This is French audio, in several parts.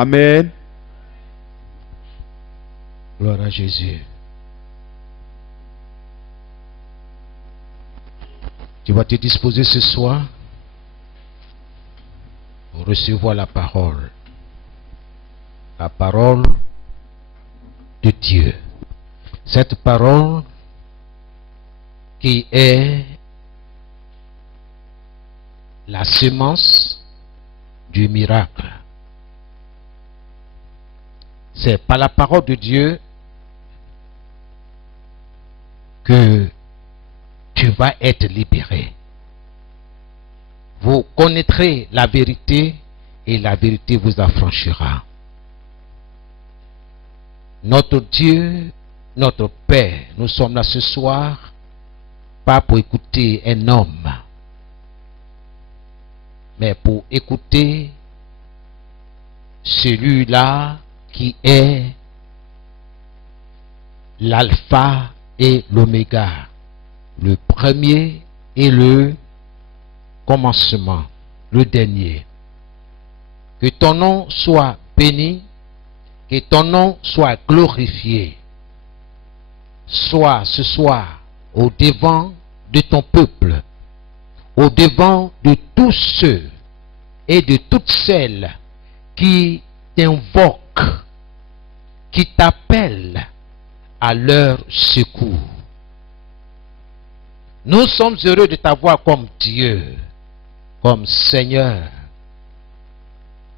Amen. Gloire à Jésus. Tu vas te disposer ce soir pour recevoir la parole. La parole de Dieu. Cette parole qui est la semence du miracle. C'est par la parole de Dieu que tu vas être libéré. Vous connaîtrez la vérité et la vérité vous affranchira. Notre Dieu, notre Père, nous sommes là ce soir, pas pour écouter un homme, mais pour écouter celui-là qui est l'alpha et l'oméga, le premier et le commencement, le dernier. Que ton nom soit béni, que ton nom soit glorifié. Sois ce soir au devant de ton peuple, au devant de tous ceux et de toutes celles qui t'invoquent, qui t'appellent à leur secours. Nous sommes heureux de t'avoir comme Dieu, comme Seigneur.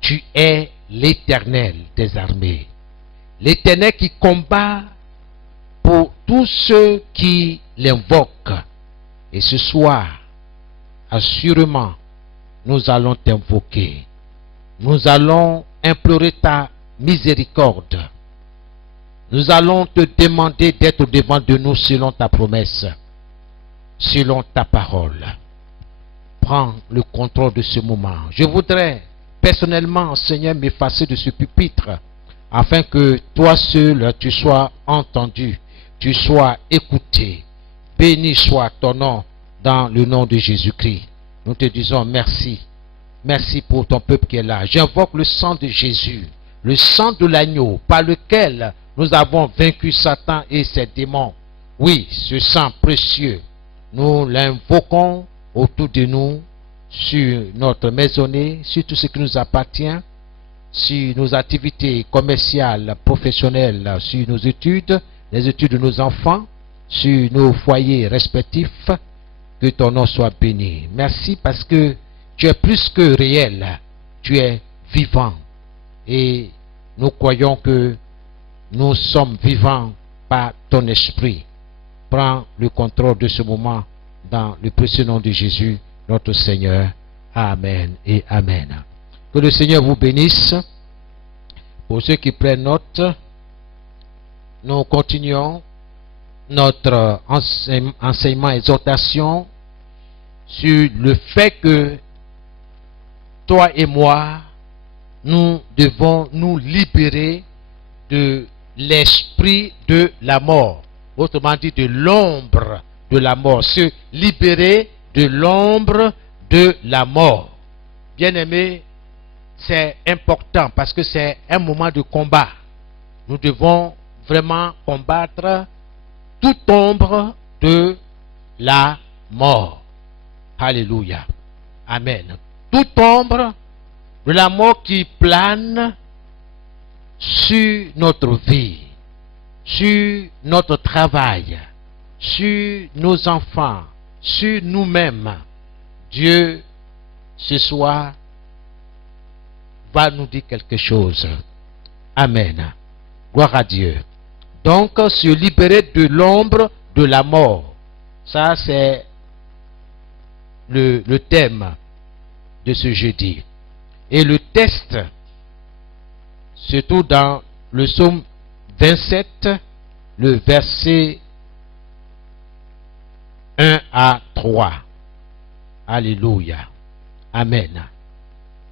Tu es l'Éternel des armées, l'Éternel qui combat pour tous ceux qui l'invoquent. Et ce soir, assurément, nous allons t'invoquer. Nous allons implorer ta miséricorde. Nous allons te demander d'être devant de nous selon ta promesse, selon ta parole. Prends le contrôle de ce moment. Je voudrais personnellement, Seigneur, m'effacer de ce pupitre afin que toi seul tu sois entendu, tu sois écouté. Béni soit ton nom dans le nom de Jésus-Christ. Nous te disons merci. Merci pour ton peuple qui est là. J'invoque le sang de Jésus, le sang de l'agneau par lequel nous avons vaincu Satan et ses démons. Oui, ce sang précieux, nous l'invoquons autour de nous, sur notre maisonnée, sur tout ce qui nous appartient, sur nos activités commerciales, professionnelles, sur nos études, les études de nos enfants, sur nos foyers respectifs. Que ton nom soit béni. Merci parce que tu es plus que réel, tu es vivant. Et nous croyons que nous sommes vivants par ton esprit. Prends le contrôle de ce moment dans le précieux nom de Jésus, notre Seigneur. Amen et Amen. Que le Seigneur vous bénisse. Pour ceux qui prennent note, nous continuons notre enseignement, exhortation sur le fait que toi et moi, nous devons nous libérer de l'esprit de la mort. Autrement dit, de l'ombre de la mort. Se libérer de l'ombre de la mort. Bien-aimés, c'est important parce que c'est un moment de combat. Nous devons vraiment combattre toute ombre de la mort. Alléluia. Amen. Toute ombre de la mort qui plane sur notre vie, sur notre travail, sur nos enfants, sur nous-mêmes. Dieu, ce soir, va nous dire quelque chose. Amen. Gloire à Dieu. Donc, se libérer de l'ombre de la mort. Ça, c'est le thème de ce jeudi. Et le texte se trouve dans le psaume 27, le verset 1 à 3. Alléluia. Amen.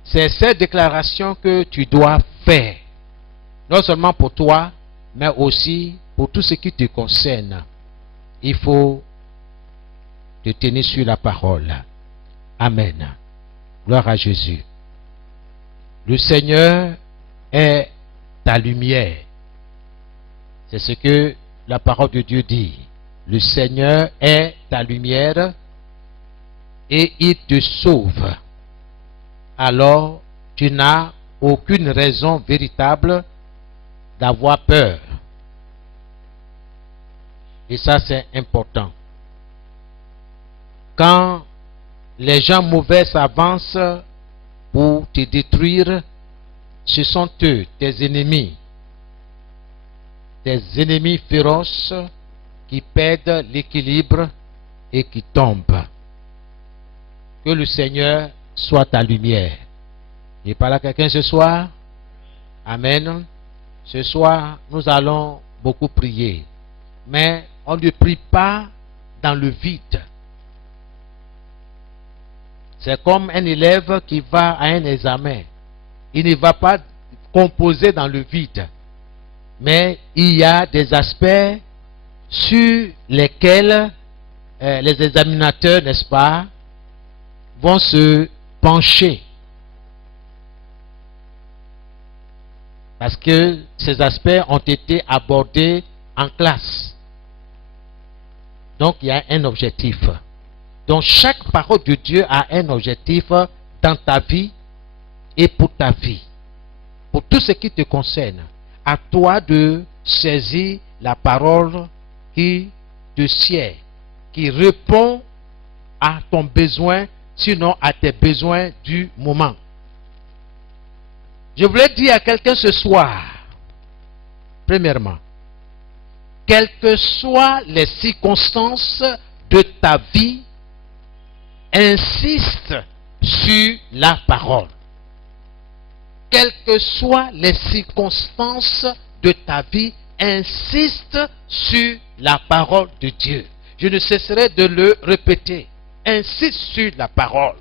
C'est cette déclaration que tu dois faire. Non seulement pour toi, mais aussi pour tout ce qui te concerne. Il faut te tenir sur la parole. Amen. Gloire à Jésus. Le Seigneur est ta lumière. C'est ce que la parole de Dieu dit. Le Seigneur est ta lumière et il te sauve. Alors, tu n'as aucune raison véritable d'avoir peur. Et ça, c'est important. Quand les gens mauvais s'avancent pour te détruire, ce sont eux, tes ennemis féroces qui perdent l'équilibre et qui tombent. Que le Seigneur soit ta lumière. Il parle à quelqu'un ce soir? Amen. Ce soir, nous allons beaucoup prier. Mais on ne prie pas dans le vide. C'est comme un élève qui va à un examen. Il ne va pas composer dans le vide. Mais il y a des aspects sur lesquels les examinateurs, n'est-ce pas, vont se pencher. Parce que ces aspects ont été abordés en classe. Donc il y a un objectif. Donc chaque parole de Dieu a un objectif dans ta vie et pour ta vie. Pour tout ce qui te concerne. À toi de saisir la parole qui te sied, qui répond à ton besoin, sinon à tes besoins du moment. Je voulais dire à quelqu'un ce soir, premièrement, quelles que soient les circonstances de ta vie, insiste sur la parole. Quelles que soient les circonstances de ta vie, insiste sur la parole de Dieu. Je ne cesserai de le répéter. Insiste sur la parole.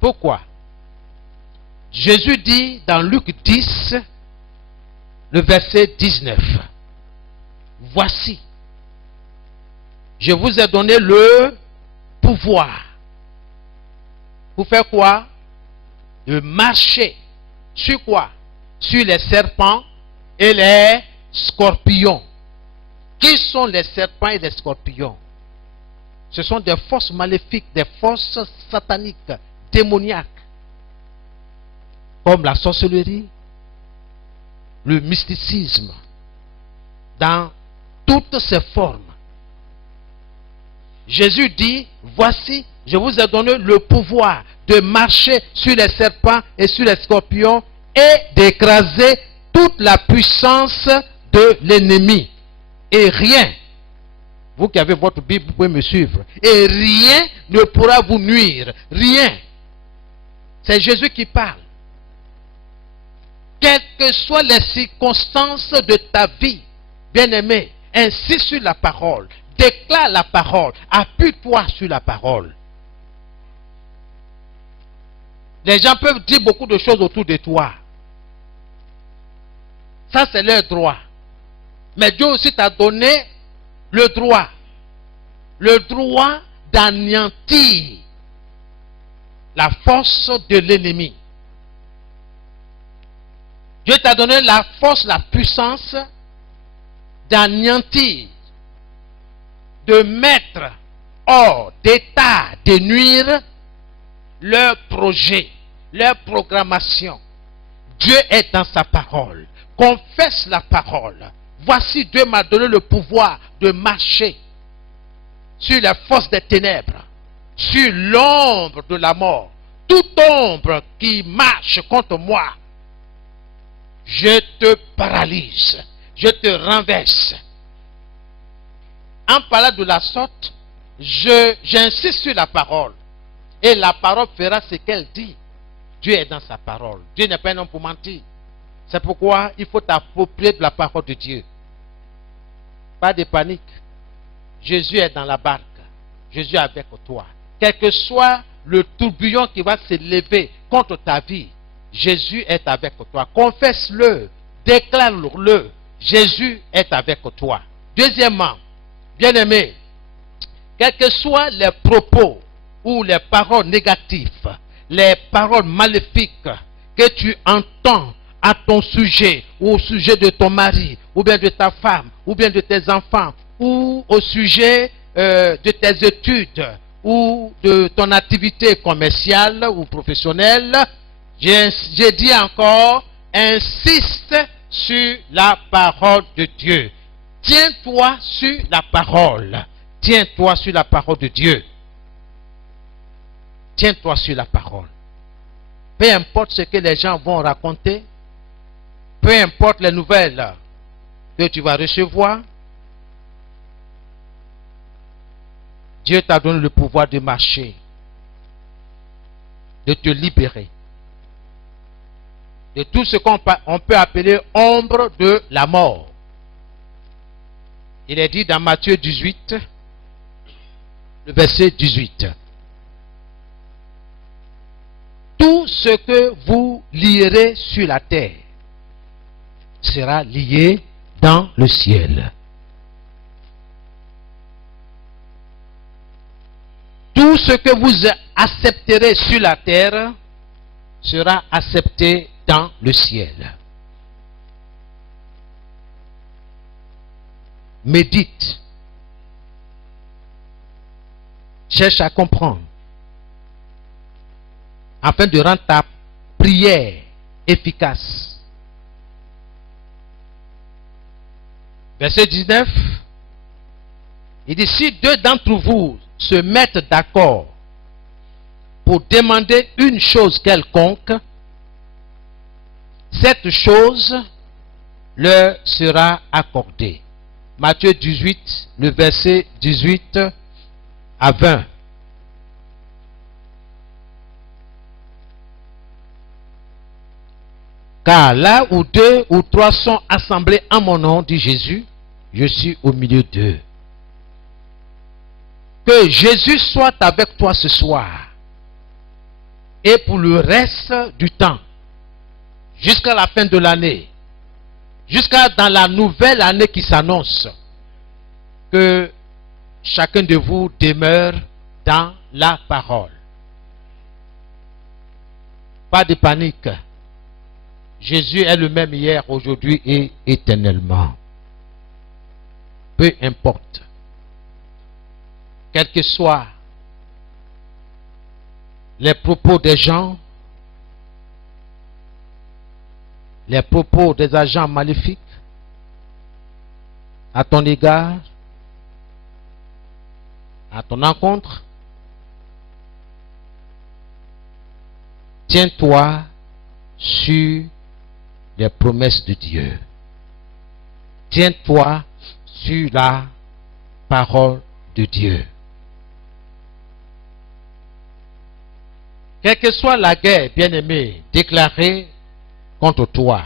Pourquoi? Jésus dit dans Luc 10, le verset 19, voici, je vous ai donné le pouvoir. Pour faire quoi? De marcher. Sur quoi? Sur les serpents et les scorpions. Qui sont les serpents et les scorpions? Ce sont des forces maléfiques, des forces sataniques, démoniaques. Comme la sorcellerie, le mysticisme, dans toutes ses formes. Jésus dit, voici, je vous ai donné le pouvoir de marcher sur les serpents et sur les scorpions et d'écraser toute la puissance de l'ennemi. Et rien, vous qui avez votre Bible, vous pouvez me suivre, et rien ne pourra vous nuire. Rien. C'est Jésus qui parle. Quelles que soient les circonstances de ta vie, bien-aimé, insiste sur la parole. Déclare la parole. Appuie-toi sur la parole. Les gens peuvent dire beaucoup de choses autour de toi. Ça, c'est leur droit. Mais Dieu aussi t'a donné le droit. Le droit d'anéantir la force de l'ennemi. Dieu t'a donné la force, la puissance d'anéantir, de mettre hors d'état de nuire leur projet, leur programmation. Dieu est dans sa parole. Confesse la parole. Voici, Dieu m'a donné le pouvoir de marcher sur les forces des ténèbres, sur l'ombre de la mort. Toute ombre qui marche contre moi, je te paralyse, je te renverse. En parlant de la sorte, j'insiste sur la parole. Et la parole fera ce qu'elle dit. Dieu est dans sa parole. Dieu n'est pas un homme pour mentir. C'est pourquoi il faut t'approprier de la parole de Dieu. Pas de panique. Jésus est dans la barque. Jésus est avec toi. Quel que soit le tourbillon qui va se lever contre ta vie, Jésus est avec toi. Confesse-le. Déclare-le. Jésus est avec toi. Deuxièmement, bien-aimé, quels que soient les propos ou les paroles négatives les paroles maléfiques que tu entends à ton sujet, ou au sujet de ton mari, ou bien de ta femme, ou bien de tes enfants, ou au sujet de tes études, ou de ton activité commerciale ou professionnelle, j'ai dit encore, insiste sur la parole de Dieu. Tiens-toi sur la parole. Tiens-toi sur la parole de Dieu. Tiens-toi sur la parole. Peu importe ce que les gens vont raconter, peu importe les nouvelles que tu vas recevoir, Dieu t'a donné le pouvoir de marcher, de te libérer de tout ce qu'on peut appeler ombre de la mort. Il est dit dans Matthieu 18, le verset 18. Tout ce que vous lierez sur la terre sera lié dans le ciel. Tout ce que vous accepterez sur la terre sera accepté dans le ciel. Médite. Cherche à comprendre. Afin de rendre ta prière efficace. Verset 19. Il dit, si deux d'entre vous se mettent d'accord pour demander une chose quelconque, cette chose leur sera accordée. Matthieu 18, le verset 18 à 20. Car là où deux ou trois sont assemblés en mon nom, dit Jésus, je suis au milieu d'eux. Que Jésus soit avec toi ce soir et pour le reste du temps, jusqu'à la fin de l'année, jusqu'à dans la nouvelle année qui s'annonce, que chacun de vous demeure dans la parole. Pas de panique. Jésus est le même hier, aujourd'hui et éternellement. Peu importe. Quels que soient les propos des gens, les propos des agents maléfiques à ton égard, à ton encontre, tiens-toi sur les promesses de Dieu. Tiens-toi sur la parole de Dieu. Quelle que soit la guerre, bien-aimé, déclarée contre toi,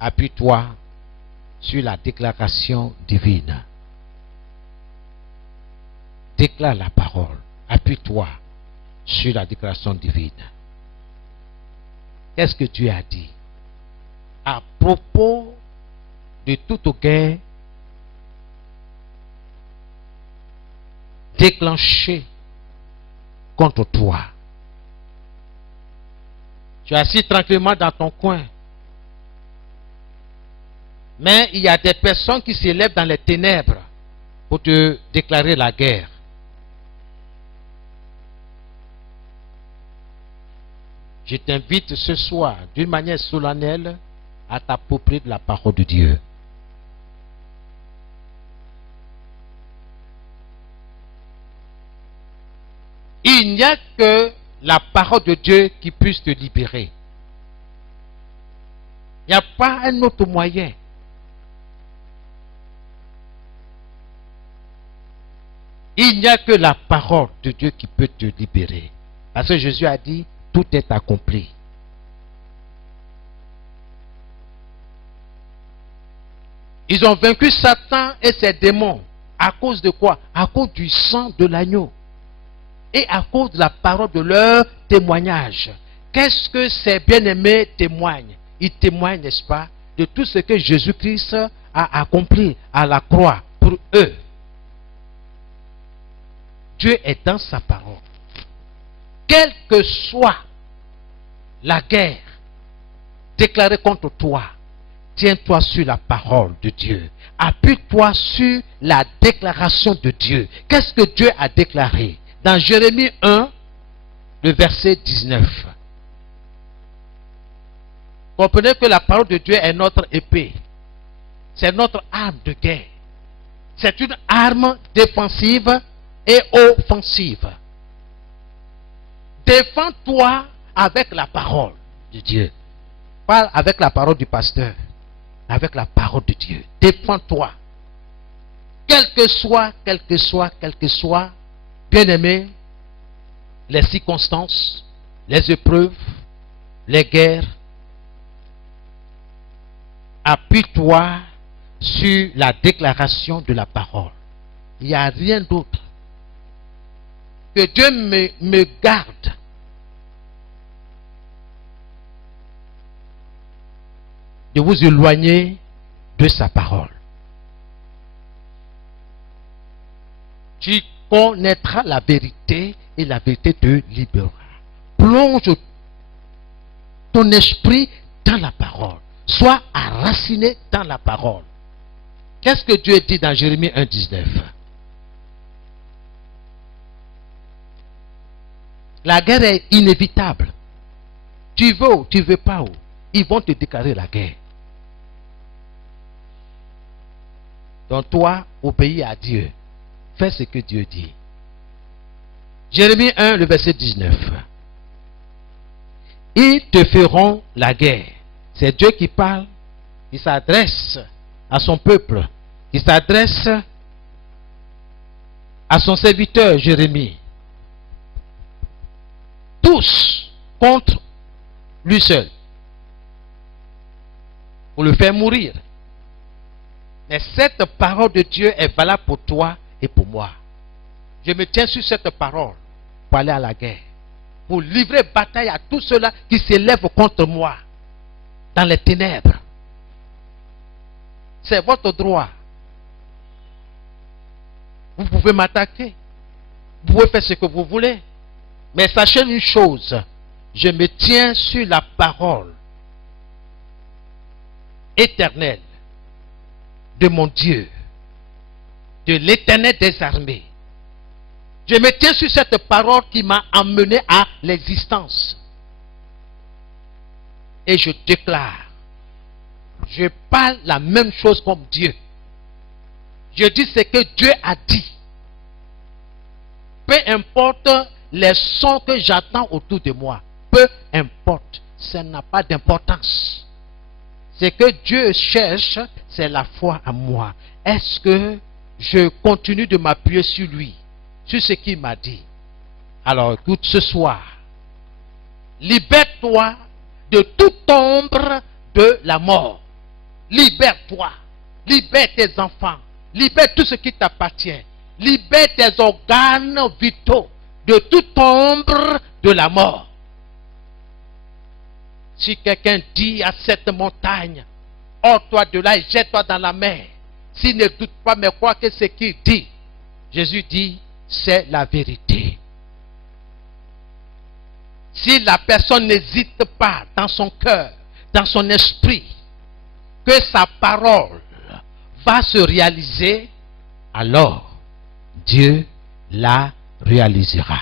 appuie-toi sur la déclaration divine. Déclare la parole. Appuie-toi sur la déclaration divine. Qu'est-ce que Dieu a dit à propos de toute guerre déclenchée contre toi? Tu es assis tranquillement dans ton coin, mais il y a des personnes qui s'élèvent dans les ténèbres pour te déclarer la guerre. Je t'invite ce soir, d'une manière solennelle, à t'approprier de la parole de Dieu. Il n'y a que la parole de Dieu qui puisse te libérer. Il n'y a pas un autre moyen. Il n'y a que la parole de Dieu qui peut te libérer. Parce que Jésus a dit, tout est accompli. Ils ont vaincu Satan et ses démons. À cause de quoi? À cause du sang de l'agneau. Et à cause de la parole de leur témoignage. Qu'est-ce que ces bien-aimés témoignent? Ils témoignent, n'est-ce pas, de tout ce que Jésus-Christ a accompli à la croix pour eux. Dieu est dans sa parole. quelle que soit la guerre déclarée contre toi, tiens-toi sur la parole de Dieu. Appuie-toi sur la déclaration de Dieu. Qu'est-ce que Dieu a déclaré? Dans Jérémie 1, le verset 19. Comprenez que la parole de Dieu est notre épée. C'est notre arme de guerre. C'est une arme défensive et offensive. Défends-toi avec la parole de Dieu. Pas avec la parole du pasteur, avec la parole de Dieu. Défends-toi. Quel que soit, bien aimé, les circonstances, les épreuves, les guerres, appuie-toi sur la déclaration de la parole. Il n'y a rien d'autre. Que Dieu me garde de vous éloigner de sa parole. Tu connaîtras la vérité et la vérité te libérera. Plonge ton esprit dans la parole. Sois enraciné dans la parole. Qu'est-ce que Dieu dit dans Jérémie 1,19? La guerre est inévitable. Tu veux ou tu ne veux pas, ils vont te déclarer la guerre. Donc toi, obéis à Dieu. Fais ce que Dieu dit. Jérémie 1, le verset 19. Ils te feront la guerre. C'est Dieu qui parle. Il s'adresse à son peuple. Il s'adresse à son serviteur Jérémie. Tous contre lui seul. Pour le faire mourir. Mais cette parole de Dieu est valable pour toi et pour moi. Je me tiens sur cette parole pour aller à la guerre. Pour livrer bataille à tous ceux-là qui s'élèvent contre moi dans les ténèbres. C'est votre droit. Vous pouvez m'attaquer. Vous pouvez faire ce que vous voulez. Mais sachez une chose. Je me tiens sur la parole éternelle de mon Dieu, de l'Éternel des armées. Je me tiens sur cette parole qui m'a amené à l'existence. Et je déclare, je parle la même chose comme Dieu. Je dis ce que Dieu a dit. Peu importe les sons que j'entends autour de moi, peu importe, ça n'a pas d'importance. Ce que Dieu cherche, c'est la foi en moi. Est-ce que je continue de m'appuyer sur lui, sur ce qu'il m'a dit? Alors écoute, ce soir, libère-toi de toute ombre de la mort. Libère-toi. Libère tes enfants. Libère tout ce qui t'appartient. Libère tes organes vitaux de toute ombre de la mort. Si quelqu'un dit à cette montagne, hors-toi de là et jette-toi dans la mer, s'il ne doute pas mais croit que ce qu'il dit, Jésus dit, c'est la vérité. Si la personne n'hésite pas dans son cœur, dans son esprit, que sa parole va se réaliser, alors Dieu la réalisera.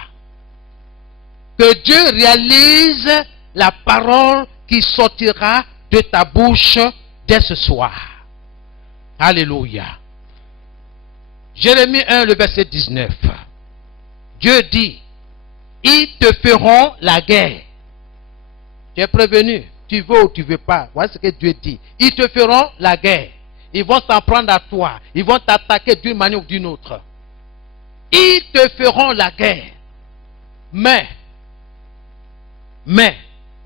Que Dieu réalise la parole qui sortira de ta bouche dès ce soir. Alléluia. Jérémie 1, le verset 19. Dieu dit, ils te feront la guerre. Tu es prévenu. Tu veux ou tu ne veux pas. Voilà ce que Dieu dit. Ils te feront la guerre. Ils vont s'en prendre à toi. Ils vont t'attaquer d'une manière ou d'une autre. Ils te feront la guerre. Mais,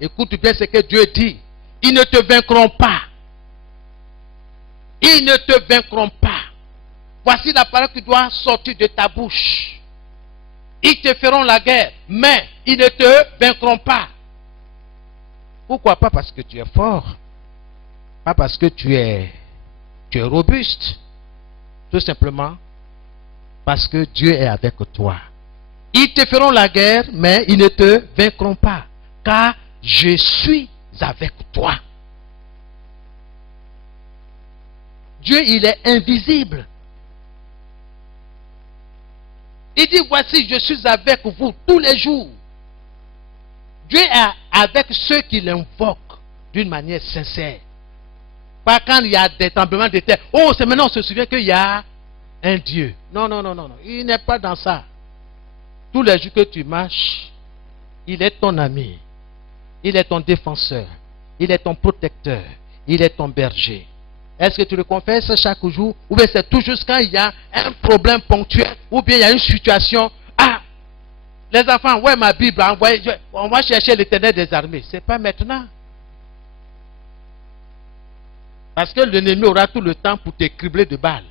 écoute bien ce que Dieu dit. Ils ne te vaincront pas. Ils ne te vaincront pas. Voici la parole qui doit sortir de ta bouche. Ils te feront la guerre, mais ils ne te vaincront pas. Pourquoi? Pas parce que tu es fort. Pas parce que tu es robuste. Tout simplement parce que Dieu est avec toi. Ils te feront la guerre, mais ils ne te vaincront pas, car je suis avec toi. Dieu, il est invisible. Il dit, voici, je suis avec vous tous les jours. Dieu est avec ceux qui l'invoquent d'une manière sincère. Pas quand il y a des tremblements de terre. Oh, c'est maintenant on se souvient qu'il y a un Dieu. Non, non, non, non, non. Il n'est pas dans ça. Tous les jours que tu marches, il est ton ami. Il est ton défenseur. Il est ton protecteur. Il est ton berger. Est-ce que tu le confesses chaque jour? Ou bien c'est toujours quand il y a un problème ponctuel? Ou bien il y a une situation? Ah, les enfants, ouais, ma Bible, on va chercher l'Éternel des armées. Ce n'est pas maintenant. Parce que l'ennemi aura tout le temps pour te cribler de balles.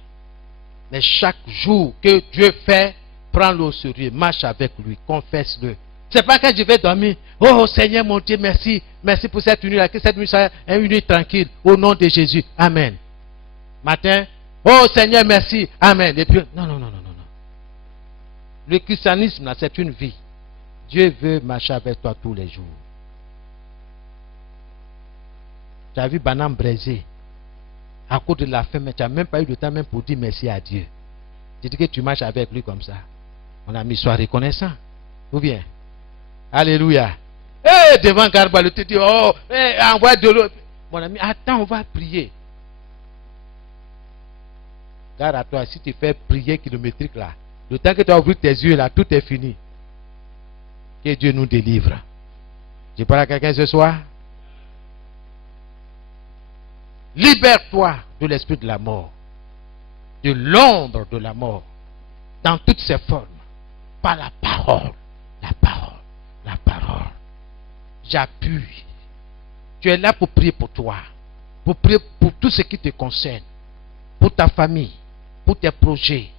Mais chaque jour que Dieu fait, prends-le au sérieux, marche avec lui, confesse-le. C'est pas quand je vais dormir. Oh Seigneur mon Dieu, merci. Merci pour cette nuit-là. Que cette nuit soit une nuit tranquille. Au nom de Jésus. Amen. Matin. Oh Seigneur, merci. Amen. Et puis, non, non, non, non, non. Le christianisme, là, c'est une vie. Dieu veut marcher avec toi tous les jours. Tu as vu Banam Brésil. À cause de la faim, mais tu n'as même pas eu le temps même pour dire merci à Dieu. Tu dis que tu marches avec lui comme ça. Mon ami, sois reconnaissant. Ou bien? Alléluia. Eh, devant Garba, tu te dis, oh, envoie de l'eau. Mon ami, attends, on va prier. Garde à toi, si tu fais prier kilométrique là, le temps que tu as ouvert tes yeux là, tout est fini. Que Dieu nous délivre. Je parle à quelqu'un ce soir. Libère-toi de l'esprit de la mort, de l'ombre de la mort, dans toutes ses formes, par la parole, la parole, la parole. J'appuie. Tu es là pour prier pour toi, pour prier pour tout ce qui te concerne, pour ta famille, pour tes projets.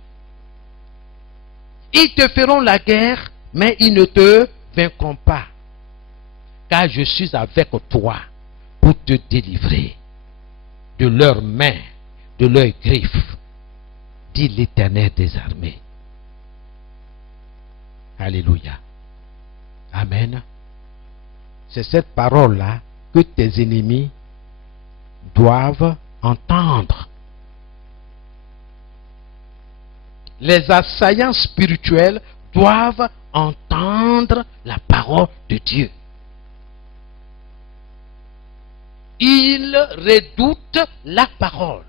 Ils te feront la guerre, mais ils ne te vaincront pas, car je suis avec toi pour te délivrer de leurs mains, de leurs griffes, dit l'Éternel des armées. Alléluia. Amen. C'est cette parole-là que tes ennemis doivent entendre. Les assaillants spirituels doivent entendre la parole de Dieu. Ils redoutent la parole.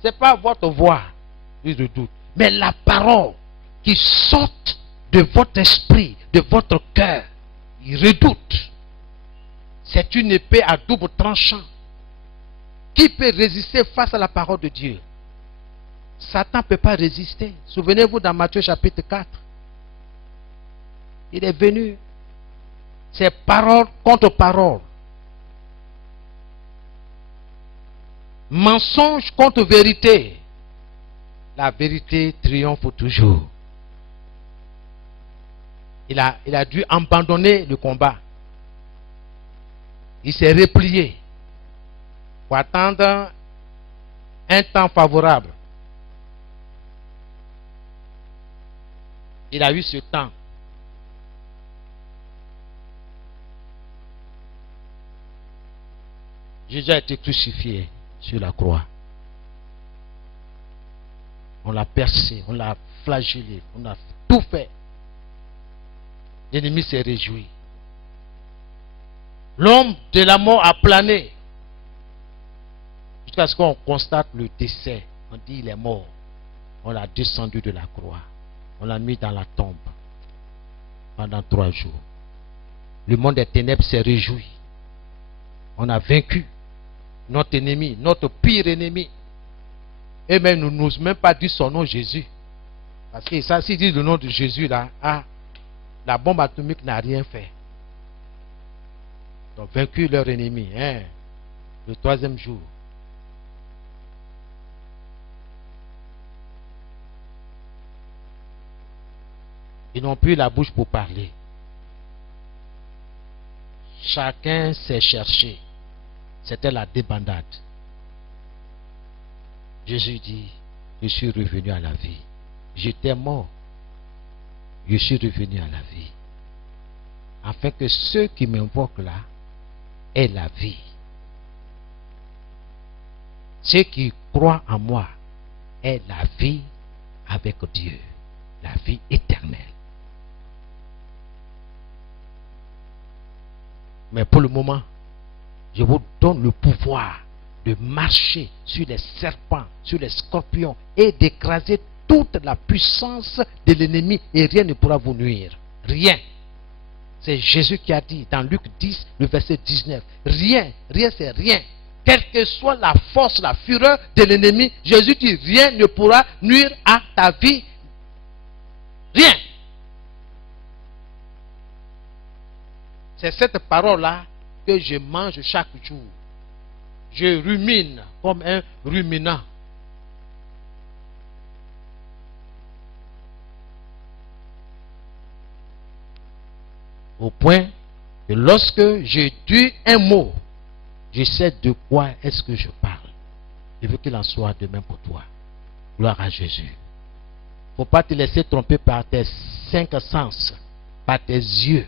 Ce n'est pas votre voix qu'ils redoutent, mais la parole qui sort de votre esprit, de votre cœur. Ils redoutent. C'est une épée à double tranchant. Qui peut résister face à la parole de Dieu? Satan ne peut pas résister. Souvenez-vous dans Matthieu chapitre 4. Il est venu. C'est parole contre parole. Mensonge contre vérité. La vérité triomphe toujours. Il a dû abandonner le combat. Il s'est replié pour attendre un temps favorable. Il a eu ce temps. Jésus a été crucifié sur la croix. On l'a percé, on l'a flagellé, on a tout fait. L'ennemi s'est réjoui. L'homme de la mort a plané jusqu'à ce qu'on constate le décès. On dit il est mort. On l'a descendu de la croix. On l'a mis dans la tombe pendant 3 jours. Le monde des ténèbres s'est réjoui. On a vaincu notre ennemi, notre pire ennemi. Et même nous n'osons même pas dire son nom Jésus. Parce que ça, s'ils disent le nom de Jésus là, la bombe atomique n'a rien fait. Ils ont vaincu leur ennemi, le 3e jour. Ils n'ont plus la bouche pour parler. Chacun s'est cherché. C'était la débandade. Jésus dit, je suis revenu à la vie. j'étais mort, je suis revenu à la vie, afin que ceux qui m'invoquent là aient la vie. Ceux qui croient en moi aient la vie avec Dieu, la vie éternelle. Mais pour le moment, je vous donne le pouvoir de marcher sur les serpents, sur les scorpions et d'écraser toute la puissance de l'ennemi et rien ne pourra vous nuire. Rien. C'est Jésus qui a dit dans Luc 10, le verset 19. Rien, rien c'est rien. Quelle que soit la force, la fureur de l'ennemi, Jésus dit rien ne pourra nuire à ta vie. Rien. C'est cette parole-là que je mange chaque jour. Je rumine comme un ruminant. Au point que lorsque je dis un mot, je sais de quoi est-ce que je parle. Je veux qu'il en soit de même pour toi. Gloire à Jésus. Il ne faut pas te laisser tromper par tes 5 sens, par tes yeux,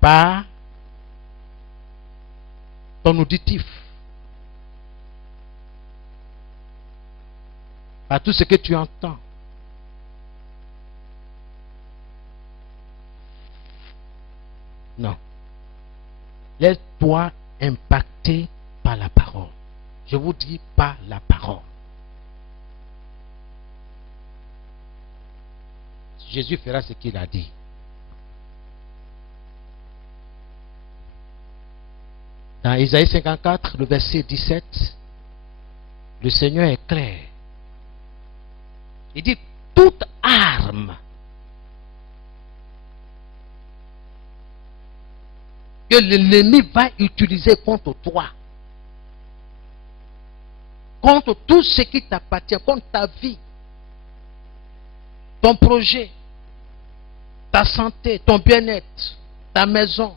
par ton auditif, par tout ce que tu entends. Non. Laisse-toi impacter par la parole. Je vous dis par la parole. Jésus fera ce qu'il a dit. Dans Isaïe 54, le verset 17, le Seigneur est clair. Il dit, toute arme que l'ennemi va utiliser contre toi, contre tout ce qui t'appartient, contre ta vie, ton projet, ta santé, ton bien-être, ta maison,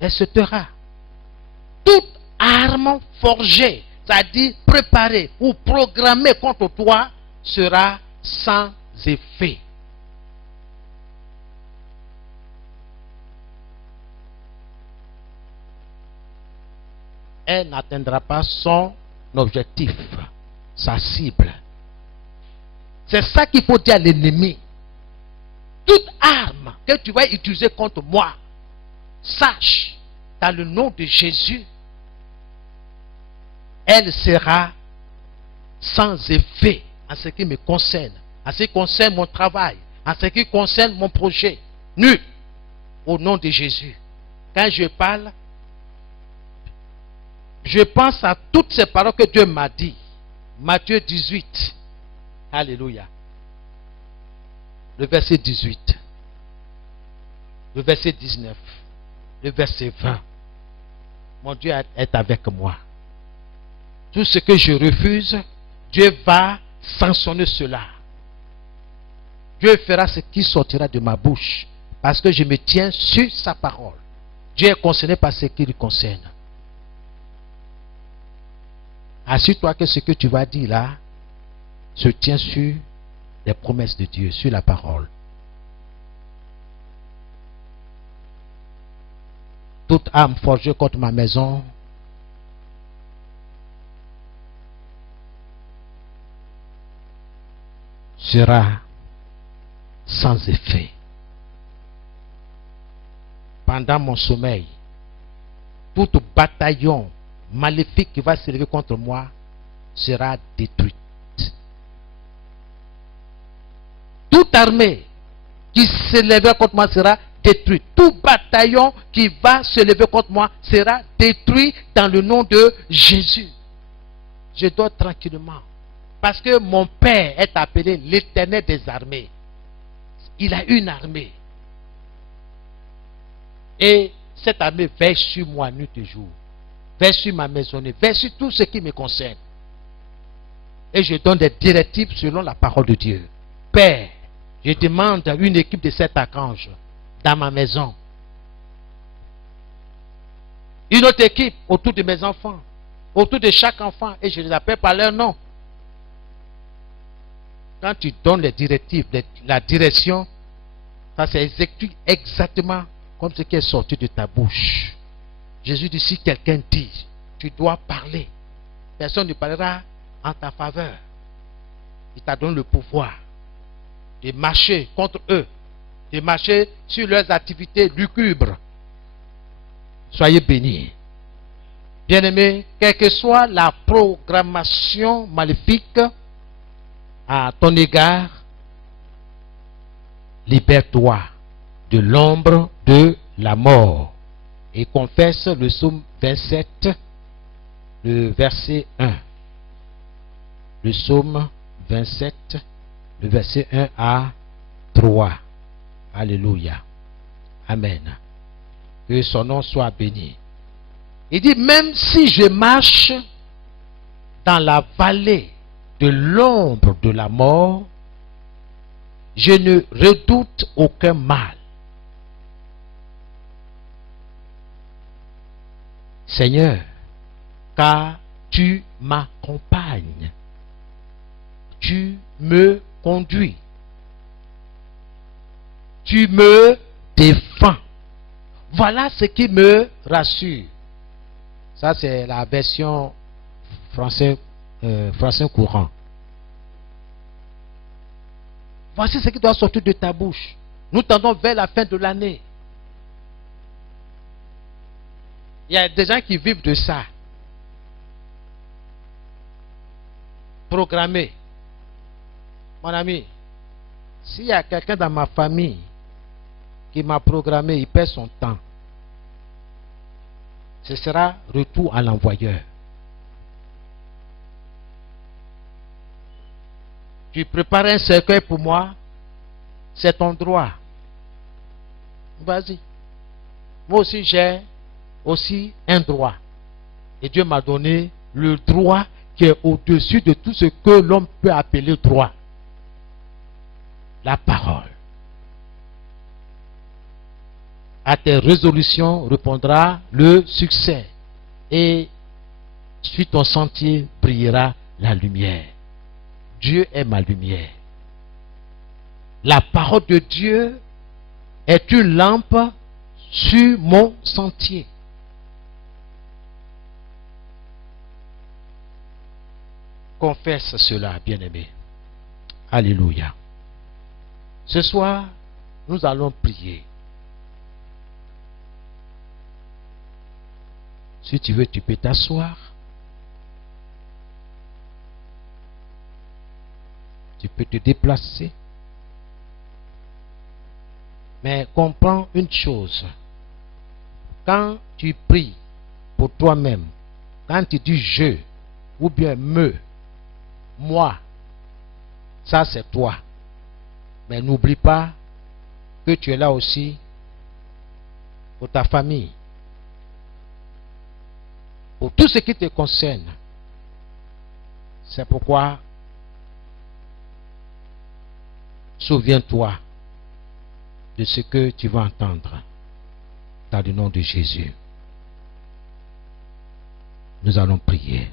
etc. Toute arme forgée, c'est-à-dire préparée ou programmée contre toi, sera sans effet. Elle n'atteindra pas son objectif, sa cible. C'est ça qu'il faut dire à l'ennemi. Toute arme que tu vas utiliser contre moi, sache, dans le nom de Jésus, elle sera sans effet en ce qui me concerne, en ce qui concerne mon travail, en ce qui concerne mon projet. Nul. Au nom de Jésus. Quand je parle, je pense à toutes ces paroles que Dieu m'a dit. Matthieu 18. Alléluia. Le verset 18. Le verset 19. Le verset 20. Mon Dieu est avec moi. Tout ce que je refuse, Dieu va sanctionner cela. Dieu fera ce qui sortira de ma bouche. Parce que je me tiens sur sa parole. Dieu est concerné par ce qui lui concerne. Assure-toi que ce que tu vas dire là se tient sur les promesses de Dieu, sur la parole. Toute âme forgée contre ma maison sera sans effet. Pendant mon sommeil, tout bataillon maléfique qui va s'élever contre moi sera détruite. Toute armée qui s'élèvera contre moi sera détruite. Tout bataillon qui va se lever contre moi sera détruit dans le nom de Jésus. Je dors tranquillement. Parce que mon Père est appelé l'Éternel des armées. Il a une armée. Et cette armée veille sur moi nuit et jour. Veille sur ma maisonnée. Veille sur tout ce qui me concerne. Et je donne des directives selon la parole de Dieu. Père, je demande une équipe de 7 archanges dans ma maison. Une autre équipe autour de mes enfants. Autour de chaque enfant. Et je les appelle par leur nom. quand tu donnes les directives, la direction, ça s'exécute exactement comme ce qui est sorti de ta bouche. Jésus dit, si quelqu'un dit, tu dois parler. Personne ne parlera en ta faveur. Il t'a donné le pouvoir de marcher contre eux, de marcher sur leurs activités lugubres. Soyez bénis. Bien-aimés, quelle que soit la programmation maléfique à ton égard, libère-toi de l'ombre de la mort. Et confesse le psaume 27, le verset 1. Le psaume 27, le verset 1 à 3. Alléluia. Amen. Que son nom soit béni. Il dit, même si je marche dans la vallée de l'ombre de la mort, je ne redoute aucun mal. Seigneur, car tu m'accompagnes, tu me conduis, tu me défends. Voilà ce qui me rassure. Ça, c'est la version français courant. Voici ce qui doit sortir de ta bouche. Nous tendons vers la fin de l'année. Il y a des gens qui vivent de ça. Programmer. Mon ami, s'il y a quelqu'un dans ma famille qui m'a programmé, il perd son temps. Ce sera retour à l'envoyeur. Tu prépares un cercueil pour moi, c'est ton droit. Vas-y. Moi aussi, j'ai aussi un droit. Et Dieu m'a donné le droit qui est au-dessus de tout ce que l'homme peut appeler droit. La parole. À tes résolutions répondra le succès. Et sur ton sentier brillera la lumière. Dieu est ma lumière. La parole de Dieu est une lampe sur mon sentier. Confesse cela, bien-aimé. Alléluia. Ce soir, nous allons prier. Si tu veux, tu peux t'asseoir. Tu peux te déplacer. Mais comprends une chose. Quand tu pries pour toi-même, quand tu dis je, ou bien me, moi, ça c'est toi. Mais n'oublie pas que tu es là aussi pour ta famille. Pour tout ce qui te concerne. C'est pourquoi souviens-toi de ce que tu vas entendre dans le nom de Jésus. Nous allons prier.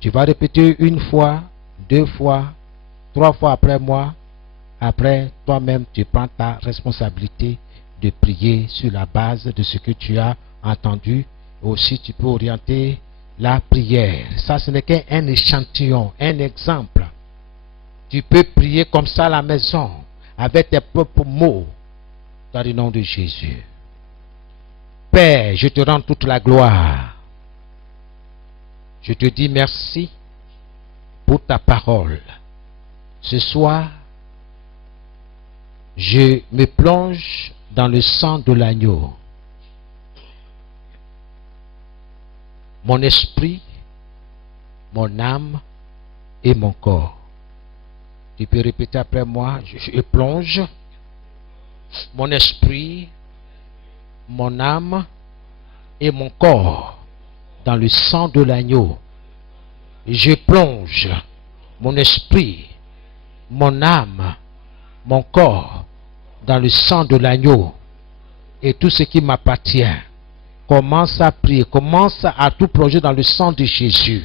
Tu vas répéter une fois, 2 fois, 3 fois après moi. Après, toi-même, tu prends ta responsabilité de prier sur la base de ce que tu as entendu. Aussi, tu peux orienter la prière. Ça, ce n'est qu'un échantillon, un exemple. Tu peux prier comme ça à la maison, avec tes propres mots, dans le nom de Jésus. Père, je te rends toute la gloire. Je te dis merci pour ta parole. Ce soir, je me plonge dans le sang de l'agneau. Mon esprit, mon âme et mon corps. Tu peux répéter après moi. Je plonge mon esprit, mon âme et mon corps dans le sang de l'agneau. Je plonge mon esprit, mon âme, mon corps dans le sang de l'agneau et tout ce qui m'appartient. Commence à prier, commence à tout plonger dans le sang de Jésus.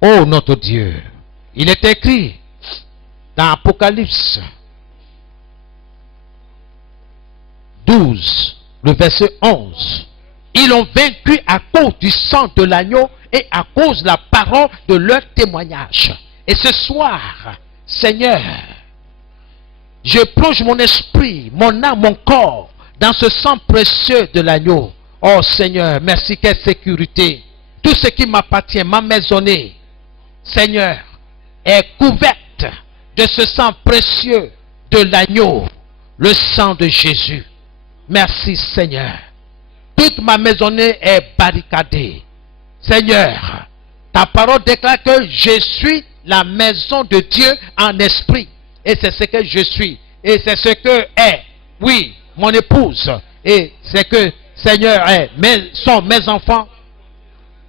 ô notre Dieu. Il est écrit dans Apocalypse 12, le verset 11. Ils l'ont vaincu à cause du sang de l'agneau et à cause de la parole de leur témoignage. Et ce soir, Seigneur, je plonge mon esprit, mon âme, mon corps dans ce sang précieux de l'agneau. Oh Seigneur, merci, quelle sécurité. Tout ce qui m'appartient, ma maisonnée, Seigneur, est couverte de ce sang précieux de l'agneau, le sang de Jésus. Merci Seigneur. Toute ma maisonnée est barricadée. Seigneur, ta parole déclare que je suis la maison de Dieu en esprit. Et c'est ce que je suis. Et c'est ce que est, oui, mon épouse. Et c'est que, Seigneur, sont mes enfants.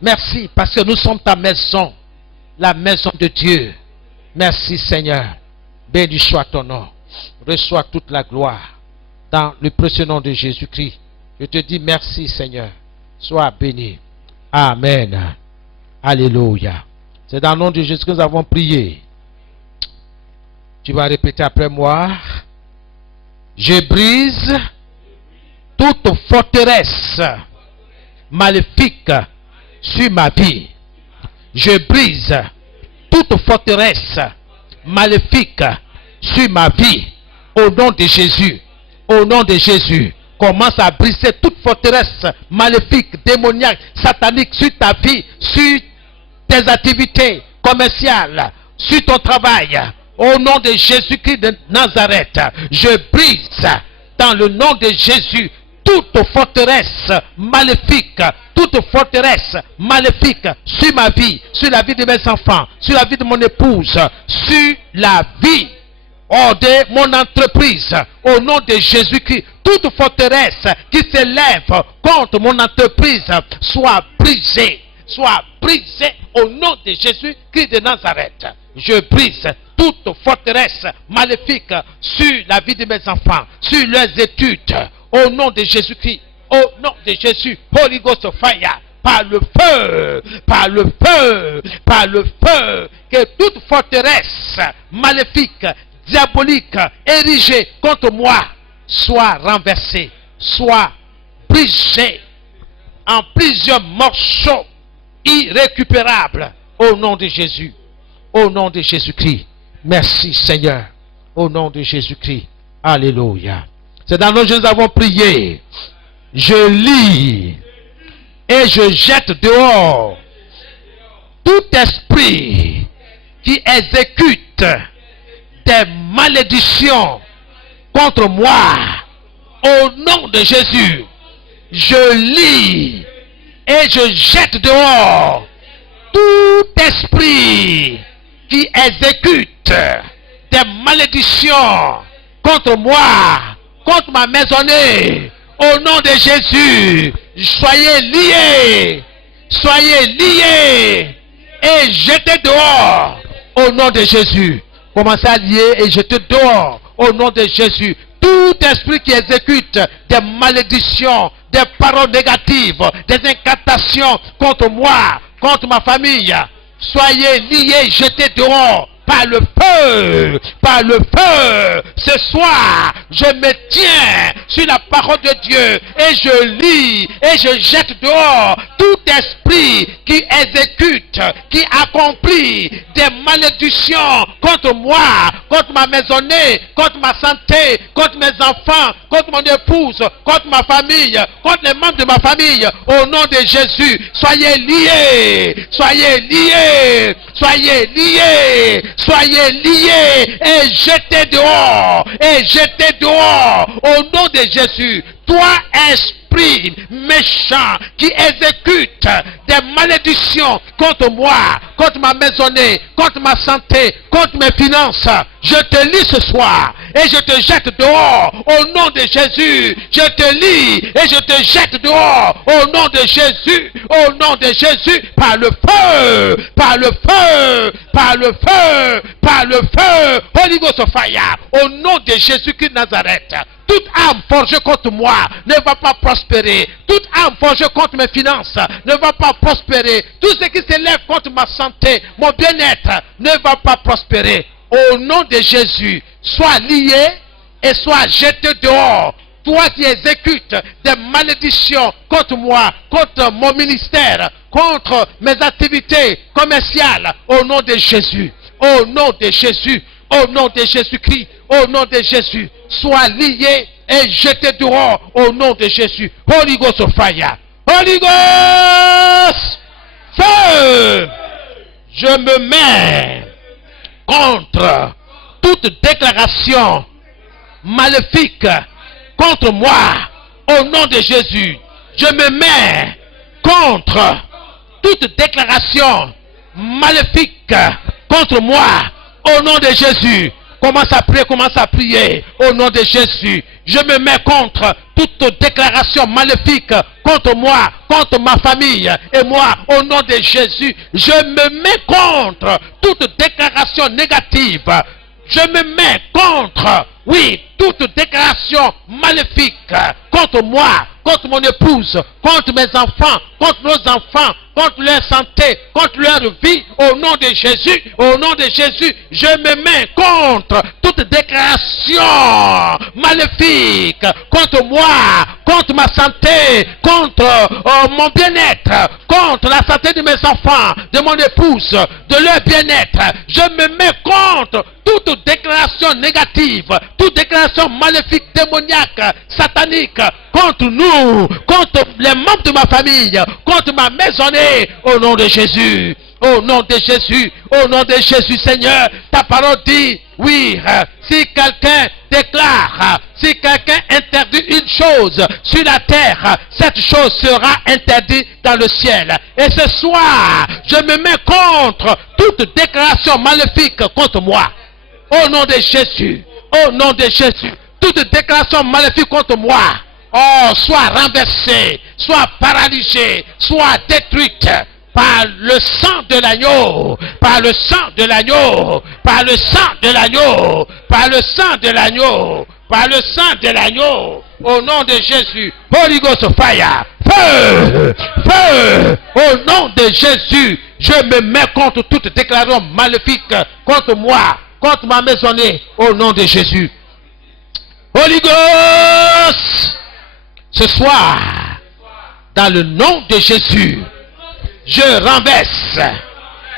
Merci parce que nous sommes ta maison. La maison de Dieu. Merci Seigneur. Béni soit ton nom. Reçois toute la gloire. Dans le précieux nom de Jésus-Christ. Je te dis merci Seigneur. Sois béni. Amen. Alléluia. C'est dans le nom de Jésus que nous avons prié. Tu vas répéter après moi. Je brise toute forteresse maléfique sur ma vie. Je brise toute forteresse maléfique sur ma vie. Au nom de Jésus. Au nom de Jésus. Commence à briser toute forteresse maléfique, démoniaque, satanique sur ta vie, sur tes activités commerciales, sur ton travail. Au nom de Jésus-Christ de Nazareth, je brise dans le nom de Jésus toute forteresse maléfique, toute forteresse maléfique sur ma vie, sur la vie de mes enfants, sur la vie de mon épouse, sur la vie de mon entreprise. Au nom de Jésus-Christ, toute forteresse qui s'élève contre mon entreprise soit brisée. Soit brisée au nom de Jésus-Christ de Nazareth. Je brise toute forteresse maléfique sur la vie de mes enfants, sur leurs études. Au nom de Jésus-Christ, au nom de Jésus, Holy Ghost fire, par le feu, par le feu, par le feu, que toute forteresse maléfique, diabolique, érigée contre moi, soit renversée, soit brisée en plusieurs morceaux irrécupérables, au nom de Jésus, au nom de Jésus-Christ. Merci Seigneur, au nom de Jésus-Christ. Alléluia. C'est dans nous que nous avons prié. Je lis et je jette dehors tout esprit qui exécute des malédictions contre moi. Au nom de Jésus, je lis et je jette dehors tout esprit qui exécute des malédictions contre moi, contre ma maisonnée. Au nom de Jésus, soyez liés et jetez dehors au nom de Jésus. Commencez à lier et jeter dehors au nom de Jésus tout esprit qui exécute des malédictions, des paroles négatives, des incantations contre moi, contre ma famille. Soyez liés, jetés dehors par le feu, par le feu. Ce soir, je me tiens sur la parole de Dieu et je lis et je jette dehors tout esprit qui exécute, qui accomplit des malédictions contre moi, contre ma maisonnée, contre ma santé, contre mes enfants, contre mon épouse, contre ma famille, contre les membres de ma famille. Au nom de Jésus, soyez liés, soyez liés, soyez liés. Soyez liés et jetez dehors, au nom de Jésus. Toi, esprit méchant qui exécute des malédictions contre moi, contre ma maisonnée, contre ma santé, contre mes finances, je te lis ce soir et je te jette dehors au nom de Jésus. Je te lie et je te jette dehors au nom de Jésus. Au nom de Jésus, par le feu, par le feu, par le feu, par le feu. Holy Ghost of fire. Au nom de Jésus-Christ de Nazareth. Toute âme forgée contre moi ne va pas prospérer. Toute âme forgée contre mes finances ne va pas prospérer. Tout ce qui s'élève contre ma santé, mon bien-être ne va pas prospérer. Au nom de Jésus, sois lié et sois jeté dehors. Toi qui exécutes des malédictions contre moi, contre mon ministère, contre mes activités commerciales, au nom de Jésus, au nom de Jésus, au nom de Jésus-Christ, au nom de Jésus, sois lié et jeté dehors au nom de Jésus. Holy Ghost of fire. Holy Ghost, feu. Je me mets contre toute déclaration maléfique contre moi au nom de Jésus. Je me mets contre toute déclaration maléfique contre moi au nom de Jésus. Commence à prier au nom de Jésus. Je me mets contre toute déclaration maléfique contre moi, contre ma famille et moi au nom de Jésus. Je me mets contre toute déclaration négative. Je me mets contre, oui, toute déclaration maléfique contre moi, contre mon épouse, contre mes enfants, contre nos enfants, contre leur santé, contre leur vie, au nom de Jésus, au nom de Jésus, je me mets contre toute déclaration maléfique contre moi, contre ma santé, contre mon bien-être, contre la santé de mes enfants, de mon épouse, de leur bien-être. Je me mets contre toute déclaration négative, toute déclaration maléfique, démoniaque, satanique, contre nous, contre les membres de ma famille, contre ma maisonnée, au nom de Jésus. Au nom de Jésus, au nom de Jésus, Seigneur, ta parole dit, oui, si quelqu'un déclare, si quelqu'un interdit une chose sur la terre, cette chose sera interdite dans le ciel. Et ce soir, je me mets contre toute déclaration maléfique contre moi. Au nom de Jésus, au nom de Jésus, toute déclaration maléfique contre moi, oh, soit renversée, soit paralysée, soit détruite par le sang de l'agneau, par le sang de l'agneau, par le sang de l'agneau, par le sang de l'agneau, par le sang de l'agneau, au nom de Jésus. Holy Ghost fire, feu, feu, au nom de Jésus, je me mets contre toute déclaration maléfique contre moi, contre ma maisonnée, au nom de Jésus. Holy Ghost, ce soir, dans le nom de Jésus, je renverse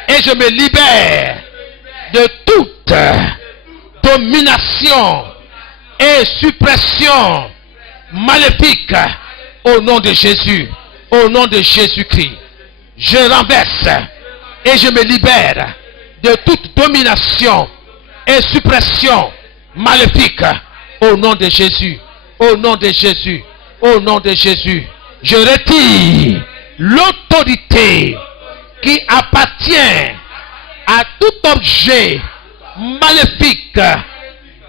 et je me libère de toute domination et suppression maléfique au nom de Jésus, au nom de Jésus-Christ. Je renverse et je me libère de toute domination et suppression maléfique au nom de Jésus, au nom de Jésus, au nom de Jésus. Je retire l'autorité qui appartient à tout objet maléfique,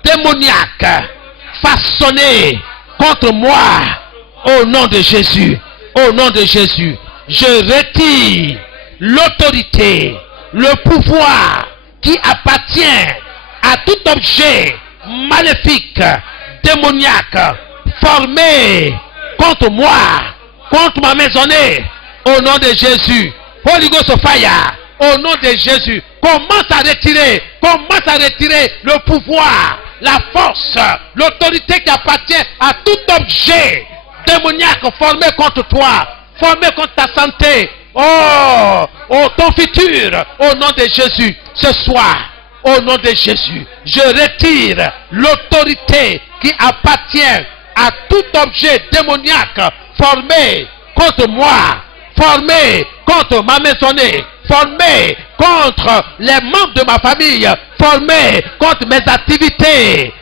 démoniaque, façonné contre moi, au nom de Jésus, au nom de Jésus. Je retire l'autorité, le pouvoir qui appartient à tout objet maléfique, démoniaque, formé contre moi, contre ma maisonnée, au nom de Jésus. Holy Ghost fire, au nom de Jésus. Commence à retirer le pouvoir, la force, l'autorité qui appartient à tout objet démoniaque formé contre toi, formé contre ta santé, oh, ton futur, au nom de Jésus. Ce soir, au nom de Jésus, je retire l'autorité qui appartient à tout objet démoniaque formé contre moi, formé contre ma maisonnée, formé contre les membres de ma famille, formé contre mes activités